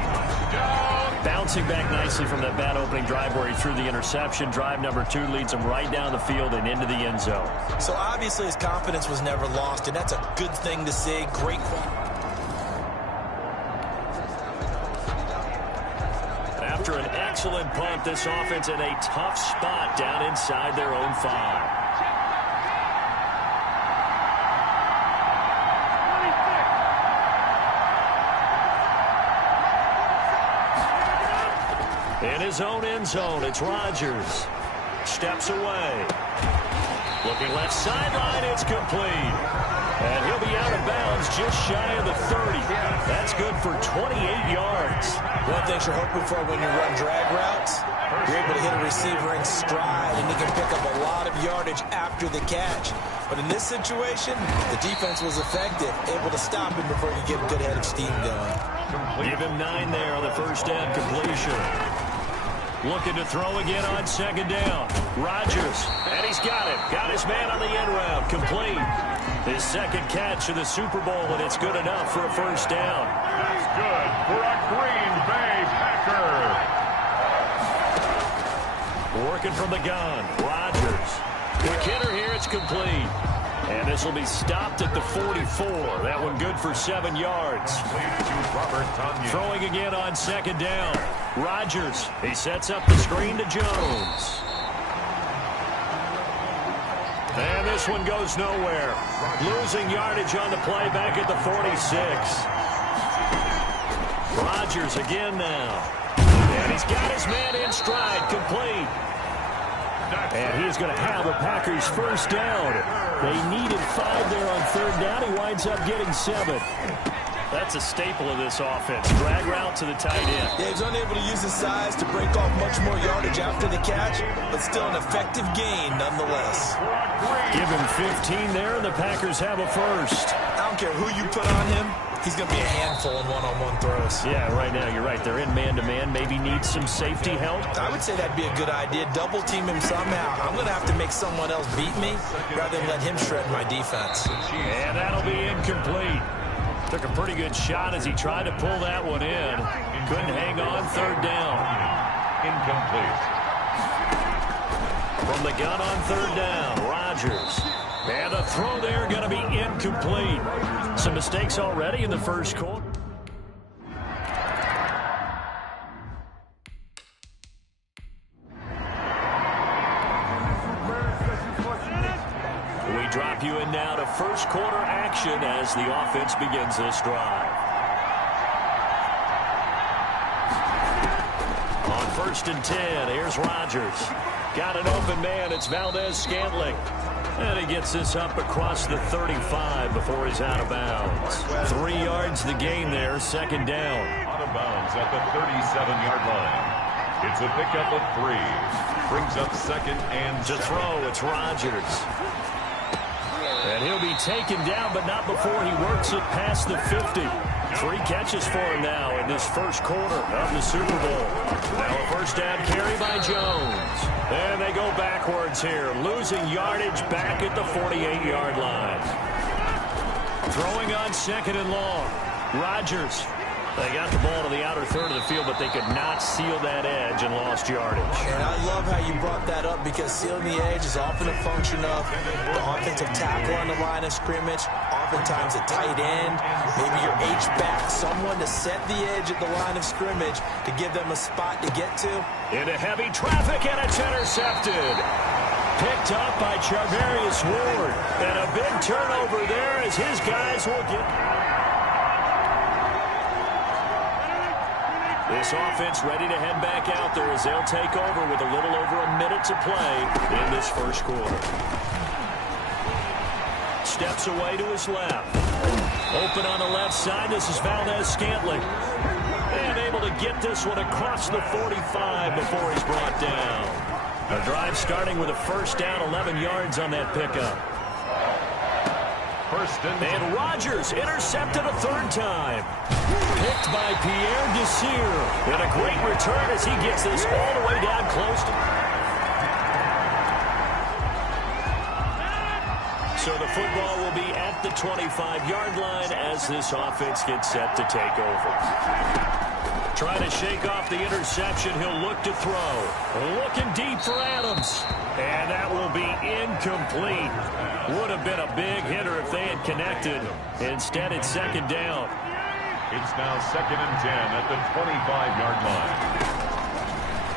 Bouncing back nicely from that bad opening drive where he threw the interception. Drive number 2 leads him right down the field and into the end zone. So obviously his confidence was never lost, and that's a good thing to see. Great. After an excellent punt, this offense in a tough spot down inside their own 5. In his own end zone, it's Rodgers. Steps away. Looking left sideline, it's complete. And he'll be out of bounds just shy of the 30. That's good for 28 yards. One thing you're hoping for when you run drag routes, you're able to hit a receiver in stride, and he can pick up a lot of yardage after the catch. But in this situation, the defense was effective, able to stop him before he could get a good head of steam going. Give him 9 there on the first down completion. Looking to throw again on second down. Rodgers, and he's got it. Got his man on the end route, complete. His second catch of the Super Bowl, and it's good enough for a first down. That's good for a Green Bay Packer. Working from the gun, Rodgers. McKinnon here, it's complete. And this will be stopped at the 44. That one good for 7 yards. Throwing again on second down. Rodgers, he sets up the screen to Jones. And this one goes nowhere. Losing yardage on the play back at the 46. Rodgers again now. And he's got his man in stride, complete. And he's going to have a Packers first down. They needed 5 there on third down. He winds up getting 7. That's a staple of this offense. Drag route to the tight end. Yeah, he's unable to use his size to break off much more yardage after the catch, but still an effective gain nonetheless. Give him 15 there, and the Packers have a first. I don't care who you put on him. He's going to be a handful in one-on-one throws. Yeah, right now, you're right. They're in man-to-man. Maybe needs some safety help. I would say that'd be a good idea. Double team him somehow. I'm going to have to make someone else beat me rather than let him shred my defense. And that'll be incomplete. Took a pretty good shot as he tried to pull that one in. Couldn't hang on third down. Incomplete. From the gun on third down, Rodgers. And the throw there going to be incomplete. Some mistakes already in the first quarter. We drop you in now to first quarter action as the offense begins this drive. On 1st and 10, here's Rodgers. Got an open man. It's Valdez-Scantling. And he gets this up across the 35 before he's out of bounds. 3 yards the gain there, second down. Out of bounds at the 37-yard line. It's a pickup of 3. Brings up second and To throw, it's Rodgers. And he'll be taken down, but not before he works it past the 50. 3 catches for him now in this first quarter of the Super Bowl. Now a first down carry by Jones. And they go backwards here, losing yardage back at the 48-yard line. Throwing on second and long. Rodgers. They got the ball to the outer third of the field, but they could not seal that edge and lost yardage. And I love how you brought that up, because sealing the edge is often a function of the offensive tackle on the line of scrimmage, oftentimes a tight end, maybe your H-back, someone to set the edge at the line of scrimmage to give them a spot to get to. Into heavy traffic, and it's intercepted. Picked up by Charvarius Ward. And a big turnover there as his guys will get... This offense ready to head back out there as they'll take over with a little over a minute to play in this first quarter. Steps away to his left. Open on the left side. This is Valdez-Scantling. And able to get this one across the 45 before he's brought down. A drive starting with a first down, 11 yards on that pickup. And Rodgers intercepted a third time. Picked by Pierre Desir. And a great return as he gets this all the way down close to... So the football will be at the 25-yard line as this offense gets set to take over. Trying to shake off the interception. He'll look to throw. Looking deep for Adams. And that will be incomplete. Would have been a big hitter if they had connected. Instead, it's second down. It's now second and 10 at the 25-yard line.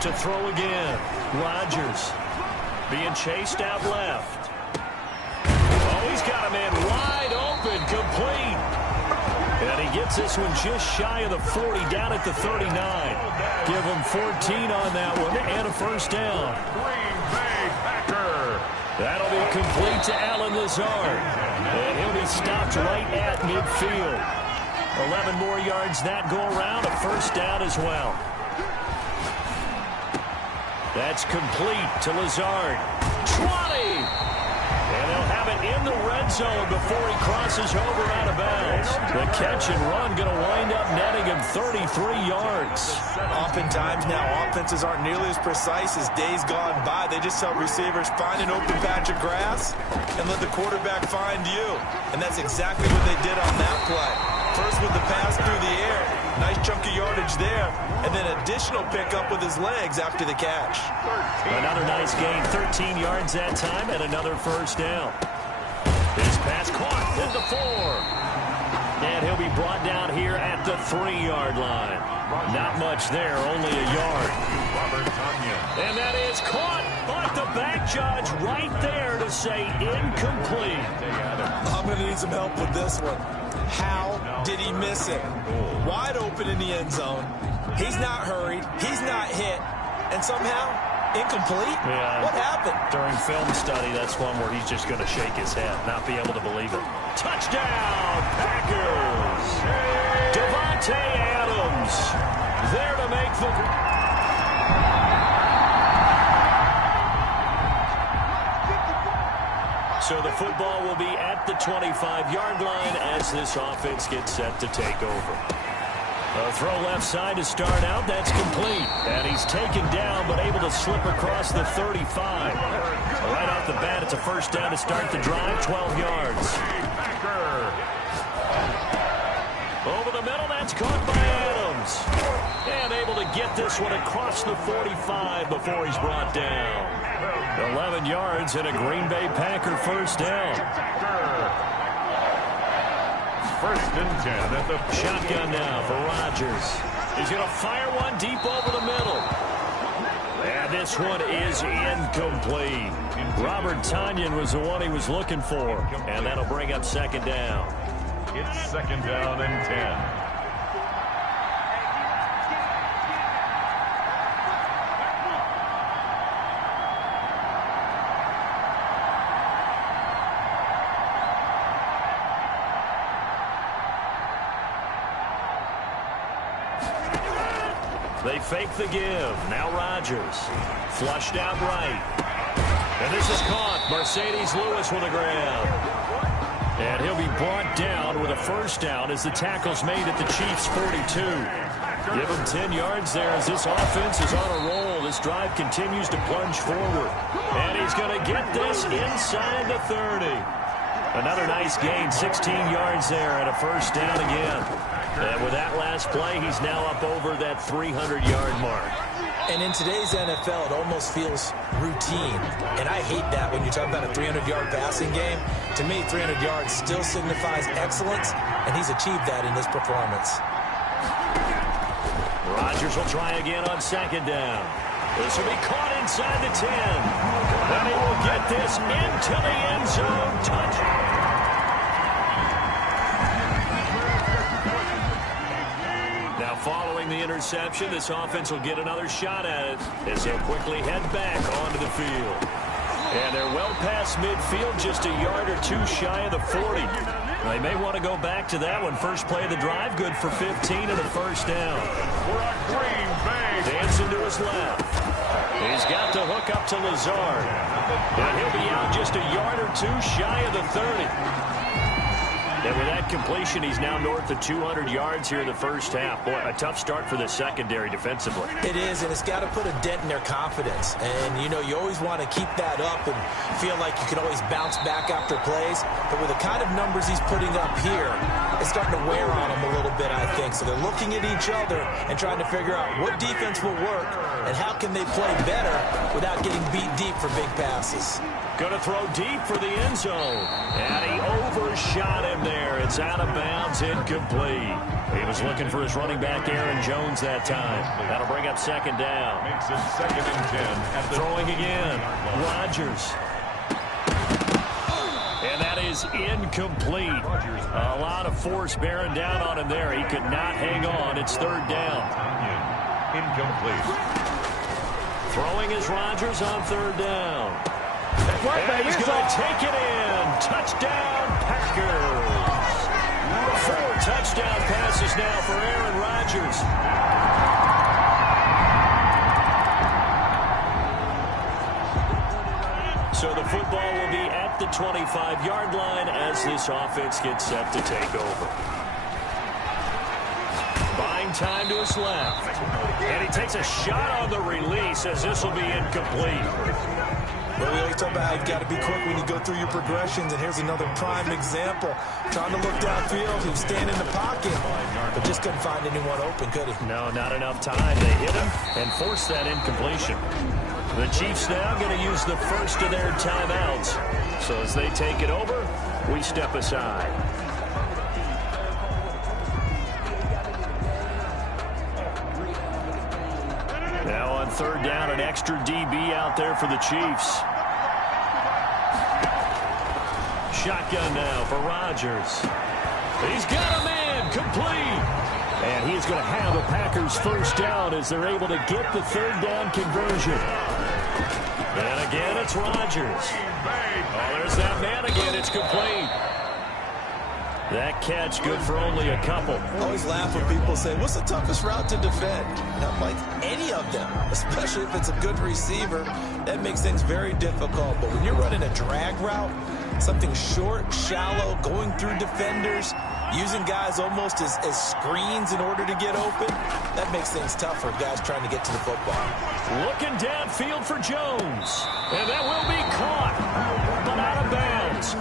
To throw again. Rodgers being chased out left. Oh, he's got a man wide open, complete. And he gets this one just shy of the 40, down at the 39. Give him 14 on that one and a first down. Green Bay Packer. That'll be complete to Alan Lazard. And he'll be stopped right at midfield. 11 more yards that go around, a first down as well. That's complete to Lazard. 20! And they'll have it in the red zone before he crosses over out of bounds. The catch and run going to wind up netting him 33 yards. Oftentimes now, offenses aren't nearly as precise as days gone by. They just tell receivers, find an open patch of grass and let the quarterback find you. And that's exactly what they did on that play. First with the pass through the air. Nice chunk of yardage there. And then additional pickup with his legs after the catch. Another nice gain. 13 yards that time and another first down. His pass caught at the 4. And he'll be brought down here at the 3-yard line. Not much there, only a yard. And that is caught, but the back judge right there to say incomplete. I'm going to need some help with this one. How did he miss it? Wide open in the end zone. He's not hurried. He's not hit. And somehow, incomplete? Yeah. What happened? During film study, that's one where he's just going to shake his head, not be able to believe it. Touchdown, Packers! Devontae Adams there to make the... So the football will be at the 25-yard line as this offense gets set to take over. A throw left side to start out. That's complete. And he's taken down but able to slip across the 35. Right off the bat, it's a first down to start the drive, 12 yards. Over the middle, that's caught by Adams. And able to get this one across the 45 before he's brought down. 11 yards and a Green Bay Packer first down. First and 10 at the shotgun now for Rodgers. He's going to fire one deep over the middle. And this one is incomplete. Robert Tonyan was the one he was looking for. And that'll bring up second down. It's second down and 10. They fake the give. Now Rodgers. Flushed out right. And this is caught. Mercedes Lewis with a grab. And he'll be brought down with a first down as the tackle's made at the Chiefs' 42. Give him 10 yards there as this offense is on a roll. This drive continues to plunge forward. And he's going to get this inside the 30. Another nice gain, 16 yards there and a first down again. And with that last play, he's now up over that 300-yard mark. And in today's NFL, it almost feels routine. And I hate that when you talk about a 300-yard passing game. To me, 300 yards still signifies excellence, and he's achieved that in this performance. Rodgers will try again on second down. This will be caught inside the 10. And he will get this into the end zone. Touchdown. Now, following the interception, this offense will get another shot at it as they'll quickly head back onto the field. And they're well past midfield, just a yard or two shy of the 40. They may want to go back to that one. First play of the drive, good for 15 and a first down. Dancing to his left. He's got the hook up to Lazard. And he'll be out just a yard or two shy of the 30. And with that completion, he's now north of 200 yards here in the first half. Boy, a tough start for the secondary defensively. It is, and it's got to put a dent in their confidence. And, you know, you always want to keep that up and feel like you can always bounce back after plays. But with the kind of numbers he's putting up here, it's starting to wear on them a little bit, I think. So they're looking at each other and trying to figure out what defense will work and how can they play better without getting beat deep for big passes. Going to throw deep for the end zone. And he overshot him there. It's out of bounds, incomplete. He was looking for his running back, Aaron Jones, that time. That'll bring up second down. Makes it 2nd and 10. Throwing again. Rodgers. And that is incomplete. A lot of force bearing down on him there. He could not hang on. It's third down. Incomplete. Throwing is Rodgers on third down. And he's going to take it in. Touchdown, Packers. 4 touchdown passes now for Aaron Rodgers. So the football will be at the 25-yard line as this offense gets set to take over. Buying time to his left. And he takes a shot on the release as this will be incomplete. Well, we always talk about how you've got to be quick when you go through your progressions, and here's another prime example. Trying to look downfield, he was standing in the pocket, but just couldn't find anyone open, could he? No, not enough time. They hit him and forced that incompletion. The Chiefs now going to use the first of their timeouts. So as they take it over, we step aside. Now on third down, an extra DB out there for the Chiefs. Shotgun now for Rodgers. He's got a man complete. And he is going to have the Packers first down as they're able to get the third down conversion. And again, it's Rodgers. Oh, there's that man again. It's complete. That catch good for only a couple. I always laugh when people say, what's the toughest route to defend? And I'm like, any of them, especially if it's a good receiver. That makes things very difficult. But when you're running a drag route, something short, shallow, going through defenders, using guys almost as screens in order to get open, that makes things tough for guys trying to get to the football. Looking downfield for Jones. And that will be caught, but out of bounds.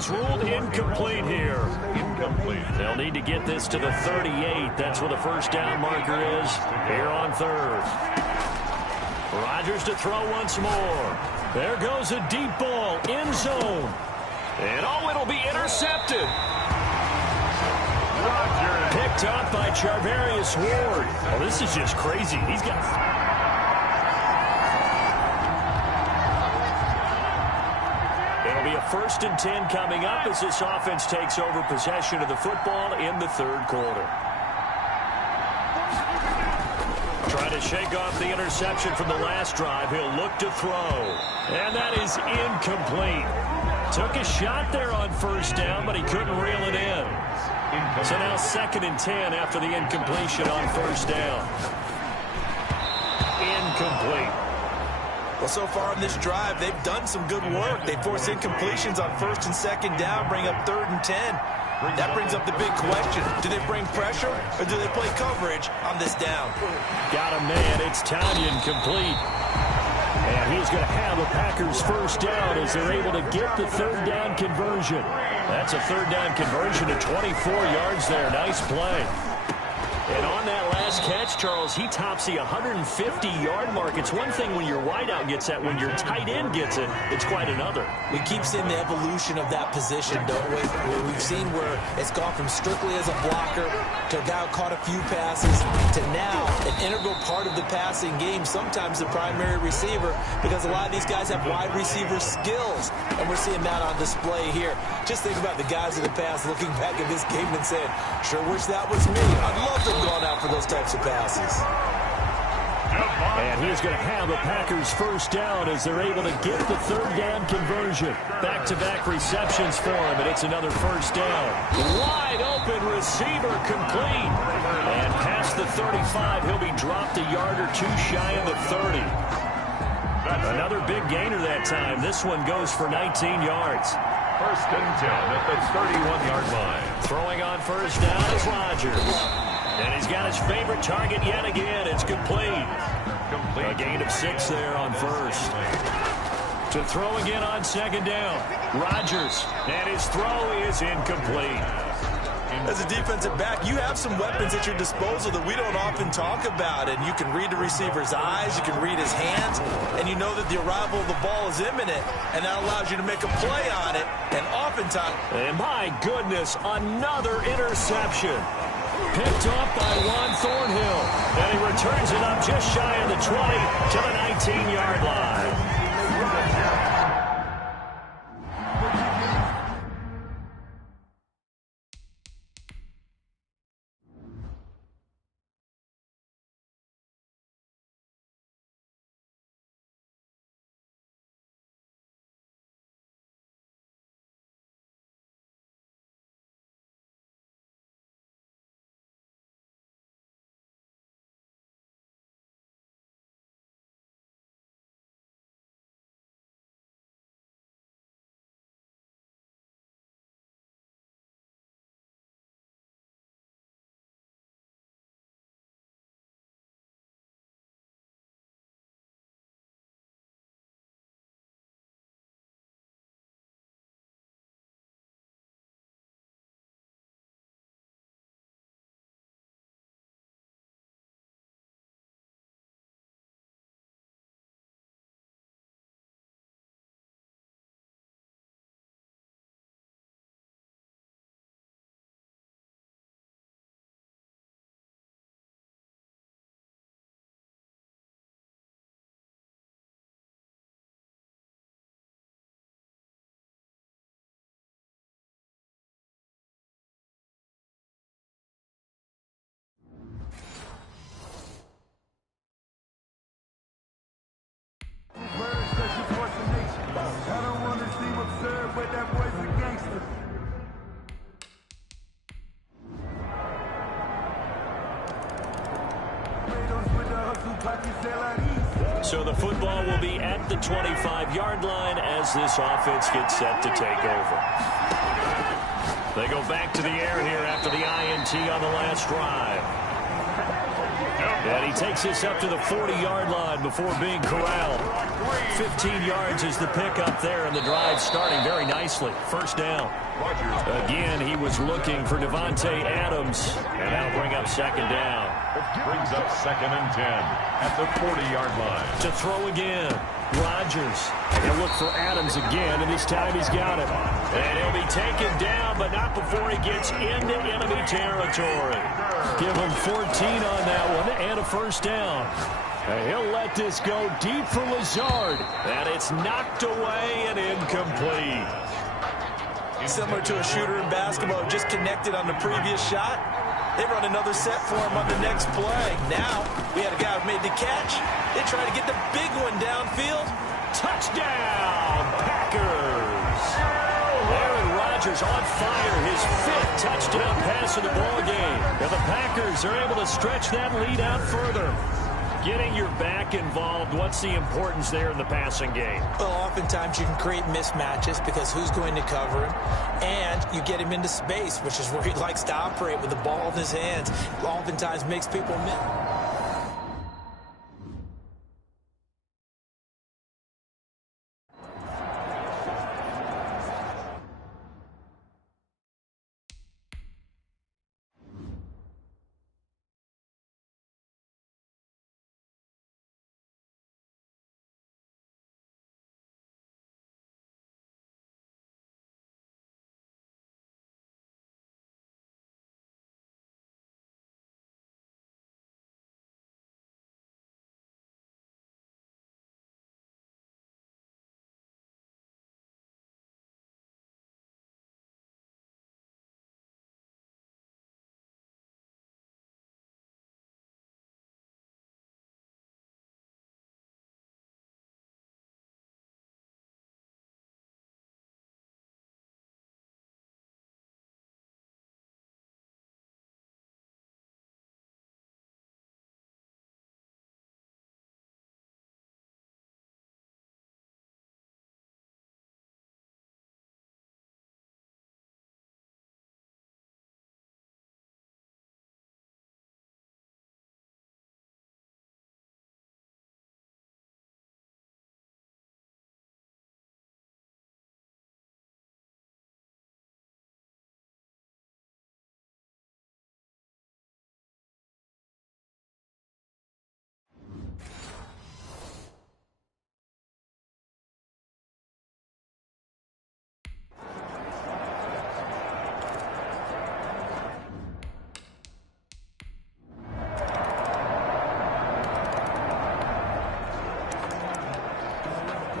is ruled incomplete here. Incomplete. They'll need to get this to the 38. That's where the first down marker is here on third. Rodgers to throw once more. There goes a deep ball, end zone. And it'll be intercepted. Picked up by Charvarius Ward. Oh, this is just crazy. He's got... It'll be a 1st and 10 coming up as this offense takes over possession of the football in the third quarter. Trying to shake off the interception from the last drive. He'll look to throw. And that is incomplete. Took a shot there on first down, but he couldn't reel it in. So now 2nd and 10 after the incompletion on first down. Incomplete. Well, so far in this drive, they've done some good work. They force incompletions on 1st and 2nd down, bring up 3rd and 10. That brings up the big question. Do they bring pressure or do they play coverage on this down? Got a man. It's Tanyan complete. And he's going to have the Packers first down as they're able to get the 3rd down conversion. That's a 3rd down conversion to 24 yards there. Nice play. And on that last catch, Charles, he tops the 150-yard mark. It's one thing when your wideout gets that. When your tight end gets it, it's quite another. We keep seeing the evolution of that position, don't we? We've seen where it's gone from strictly as a blocker to a guy who caught a few passes to now an integral part of the passing game, sometimes the primary receiver, because a lot of these guys have wide receiver skills, and we're seeing that on display here. Just think about the guys in the past looking back at this game and saying, sure wish that was me. I'd love to have gone out for those types of passes. And he's going to have the Packers first down as they're able to get the 3rd down conversion. Back-to-back receptions for him, and it's another first down. Wide open receiver complete. And past the 35, he'll be dropped a yard or two shy of the 30. Another big gainer that time. This one goes for 19 yards. 1st and 10 at the 31-yard line. Throwing on first down is Rodgers. And he's got his favorite target yet again. It's complete. A gain of 6 there on first. To throw again on 2nd down. Rodgers. And his throw is incomplete. As a defensive back, you have some weapons at your disposal that we don't often talk about. And you can read the receiver's eyes, you can read his hands, and you know that the arrival of the ball is imminent, and that allows you to make a play on it. And oftentimes... And my goodness, another interception. Picked off by Juan Thornhill. And he returns it up just shy of the 20 to the 19-yard line. So the football will be at the 25-yard line as this offense gets set to take over. They go back to the air here after the INT on the last drive. And he takes this up to the 40-yard line before being corralled. 15 yards is the pickup there, and the drive starting very nicely. First down. Again, he was looking for Devontae Adams, and that'll bring up second down. Brings up 2nd and 10 at the 40-yard line. To throw again, Rodgers. He'll look for Adams again, and this time he's got it. And he'll be taken down, but not before he gets into enemy territory. Give him 14 on that one, and a first down. And he'll let this go deep for Lazard. And it's knocked away and incomplete. Similar to a shooter in basketball, just connected on the previous shot. They run another set for him on the next play. Now, we had a guy who made the catch. They try to get the big one downfield. Touchdown, Packers. Aaron Rodgers on fire, his 5th touchdown pass of the ball game. And the Packers are able to stretch that lead out further. Getting your back involved, what's the importance there in the passing game? Well, oftentimes you can create mismatches because who's going to cover him, and you get him into space, which is where he likes to operate with the ball in his hands. Oftentimes makes people miss.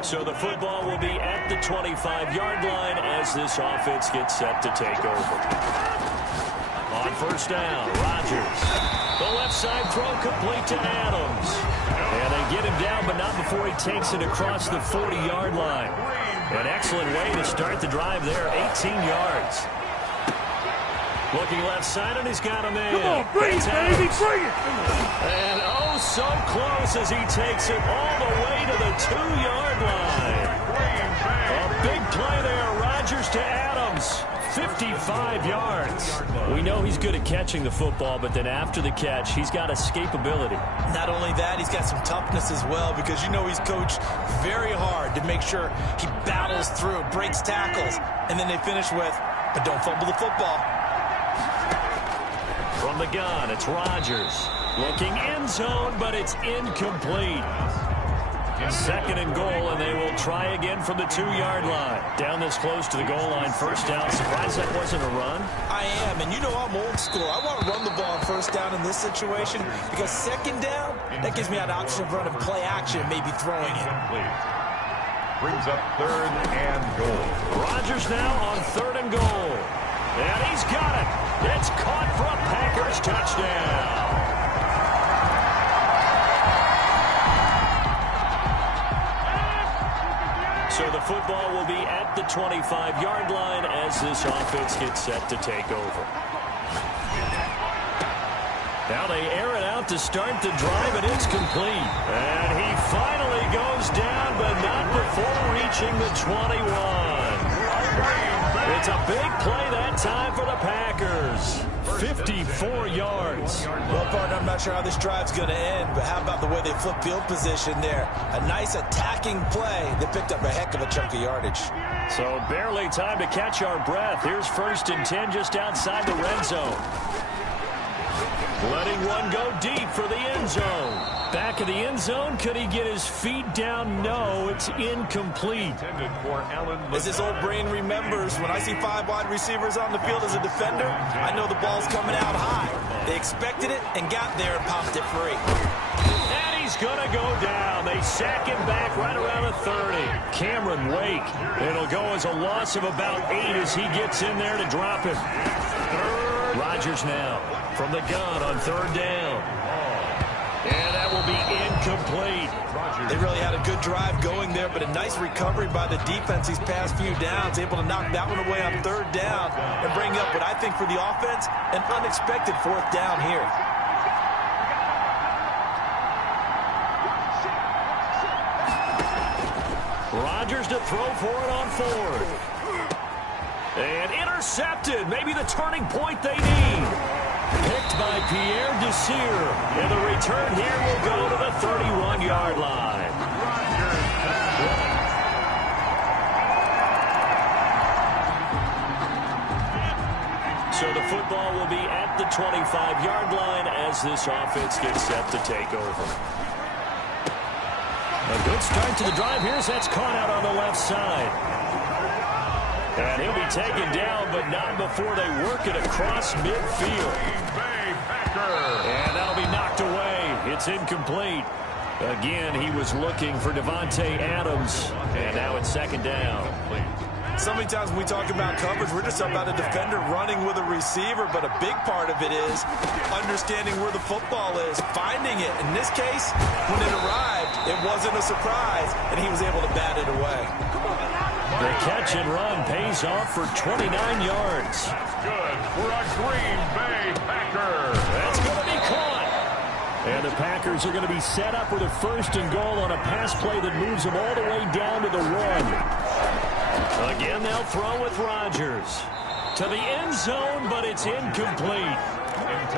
So the football will be at the 25-yard line as this offense gets set to take over. On first down, Rodgers. The left side throw complete to Adams. And they get him down, but not before he takes it across the 40-yard line. An excellent way to start the drive there, 18 yards. Looking left side, and he's got him in. Come on, bring it, baby, bring it! And oh, so close as he takes it all the way to the 2-yard line. A big play there, Rodgers to Adams. 55 yards. We know he's good at catching the football, but then after the catch, he's got escapability. Not only that, he's got some toughness as well, because you know he's coached very hard to make sure he battles through, breaks tackles, and then they finish with, but don't fumble the football. From the gun, it's Rodgers. Looking end zone, but it's incomplete. Second and goal, and they will try again from the 2-yard line. Down this close to the goal line, first down. Surprised that wasn't a run? I am, and you know I'm old school. I want to run the ball on first down in this situation, because second down, that gives me an option of running play action, maybe throwing it. Brings up 3rd and goal. Rodgers now on 3rd and goal. And he's got it. It's caught for a Packers touchdown. So the football will be at the 25-yard line as this offense gets set to take over. Now they air it out to start the drive, and it's complete. And he finally goes down, but not before reaching the 21. It's a big play that time for the Packers. 54 yards. Well, partner, I'm not sure how this drive's going to end, but how about the way they flip field position there? A nice attacking play that picked up a heck of a chunk of yardage. So barely time to catch our breath. Here's 1st and 10 just outside the red zone. Letting one go deep for the end zone. Back of the end zone. Could he get his feet down? No, it's incomplete. As his old brain remembers, when I see 5 wide receivers on the field as a defender, I know the ball's coming out high. They expected it and got there and popped it free. And he's going to go down. They sack him back right around the 30. Cameron Wake. It'll go as a loss of about 8 as he gets in there to drop him. Rodgers now from the gun on 3rd down. And that will be incomplete. They really had a good drive going there, but a nice recovery by the defense these past few downs, able to knock that one away on 3rd down and bring up what I think for the offense, an unexpected 4th down here. Rodgers to throw for it on 4th. And intercepted. Maybe the turning point they need. Picked by Pierre Desir. And the return here will go to the 31-yard line. So the football will be at the 25-yard line as this offense gets set to take over. A good start to the drive. Here's that's caught out on the left side. And he'll be taken down, but not before they work it across midfield. And that'll be knocked away. It's incomplete. Again, he was looking for Devontae Adams. And now it's 2nd down. So many times when we talk about coverage, we're just about a defender running with a receiver, but a big part of it is understanding where the football is, finding it. In this case, when it arrived, it wasn't a surprise, and he was able to bat it away. The catch and run pays off for 29 yards. Good for a Green Bay Packer. That's going to be caught. And the Packers are going to be set up with a 1st and goal on a pass play that moves them all the way down to the 1. Again, they'll throw with Rodgers. To the end zone, but it's incomplete.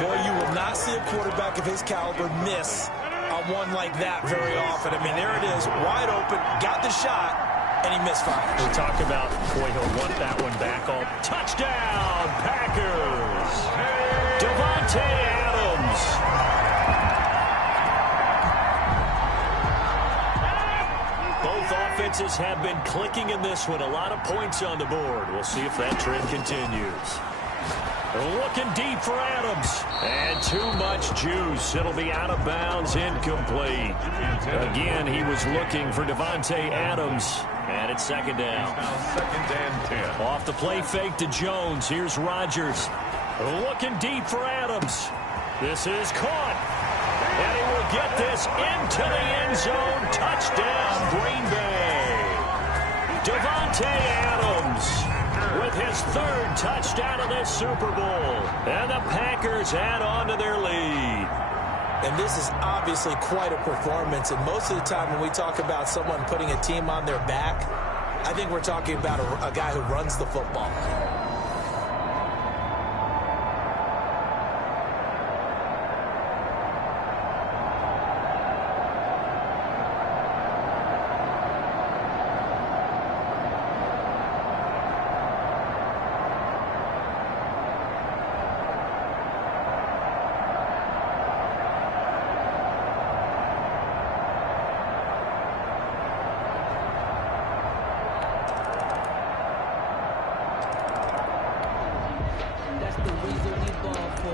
Boy, you will not see a quarterback of his caliber miss on one like that very often. I mean, there it is, wide open, got the shot, and he misfired. We'll talk about, boy, he'll want that one back on. Touchdown, Packers. Devontae Adams. Both offenses have been clicking in this one. A lot of points on the board. We'll see if that trend continues. Looking deep for Adams. And too much juice. It'll be out of bounds, incomplete. Again, he was looking for Devontae Adams. And it's 2nd down. 2nd and 10. Off the play fake to Jones. Here's Rodgers. Looking deep for Adams. This is caught. And he will get this into the end zone. Touchdown, Green Bay. Devontae Adams with his 3rd touchdown of this Super Bowl. And the Packers add on to their lead. And this is obviously quite a performance. And most of the time when we talk about someone putting a team on their back, I think we're talking about a guy who runs the football.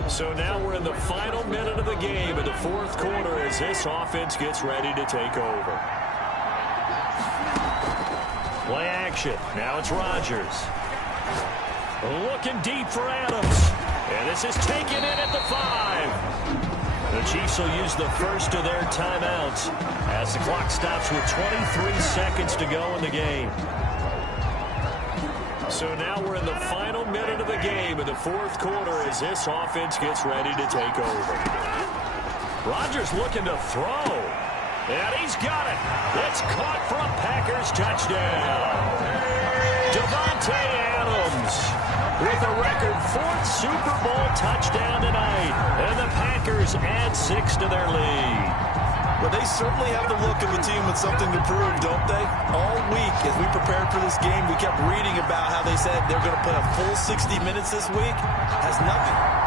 So now we're in the final minute of the game in the 4th quarter as this offense gets ready to take over. Play action. Now it's Rodgers. Looking deep for Adams. And this is taken in at the 5. The Chiefs will use the first of their timeouts as the clock stops with 23 seconds to go in the game. So now we're in the final minute of the game in the 4th quarter as this offense gets ready to take over. Rodgers looking to throw. And he's got it. It's caught for a Packers touchdown. Davante Adams with a record 4th Super Bowl touchdown tonight. And the Packers add 6 to their lead. Well, they certainly have the look of a team with something to prove, don't they? All week, as we prepared for this game, we kept reading about how they said they're going to play a full 60 minutes this week. Has nothing.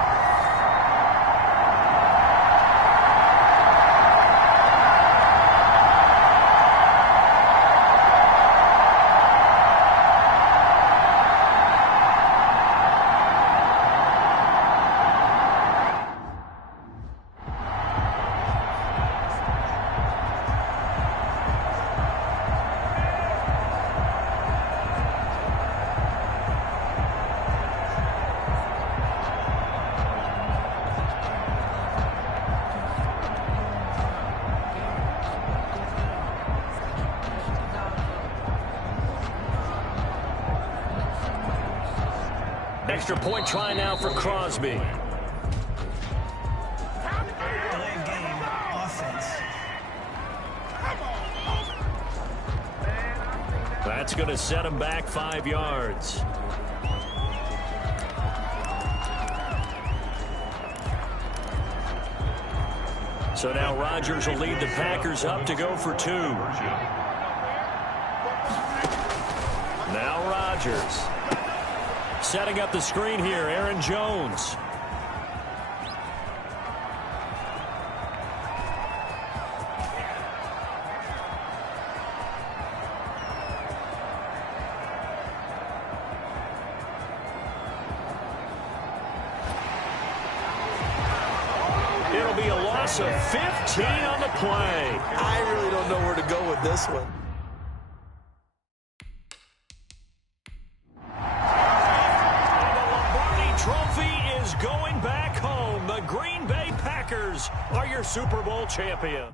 Extra point try now for Crosby. That's going to set him back 5 yards. So now Rodgers will lead the Packers up to go for 2. Now Rodgers. Setting up the screen here, Aaron Jones. It'll be a loss of 15 on the play. I really don't know where to go with this one. Trophy is going back home. The Green Bay Packers are your Super Bowl champion.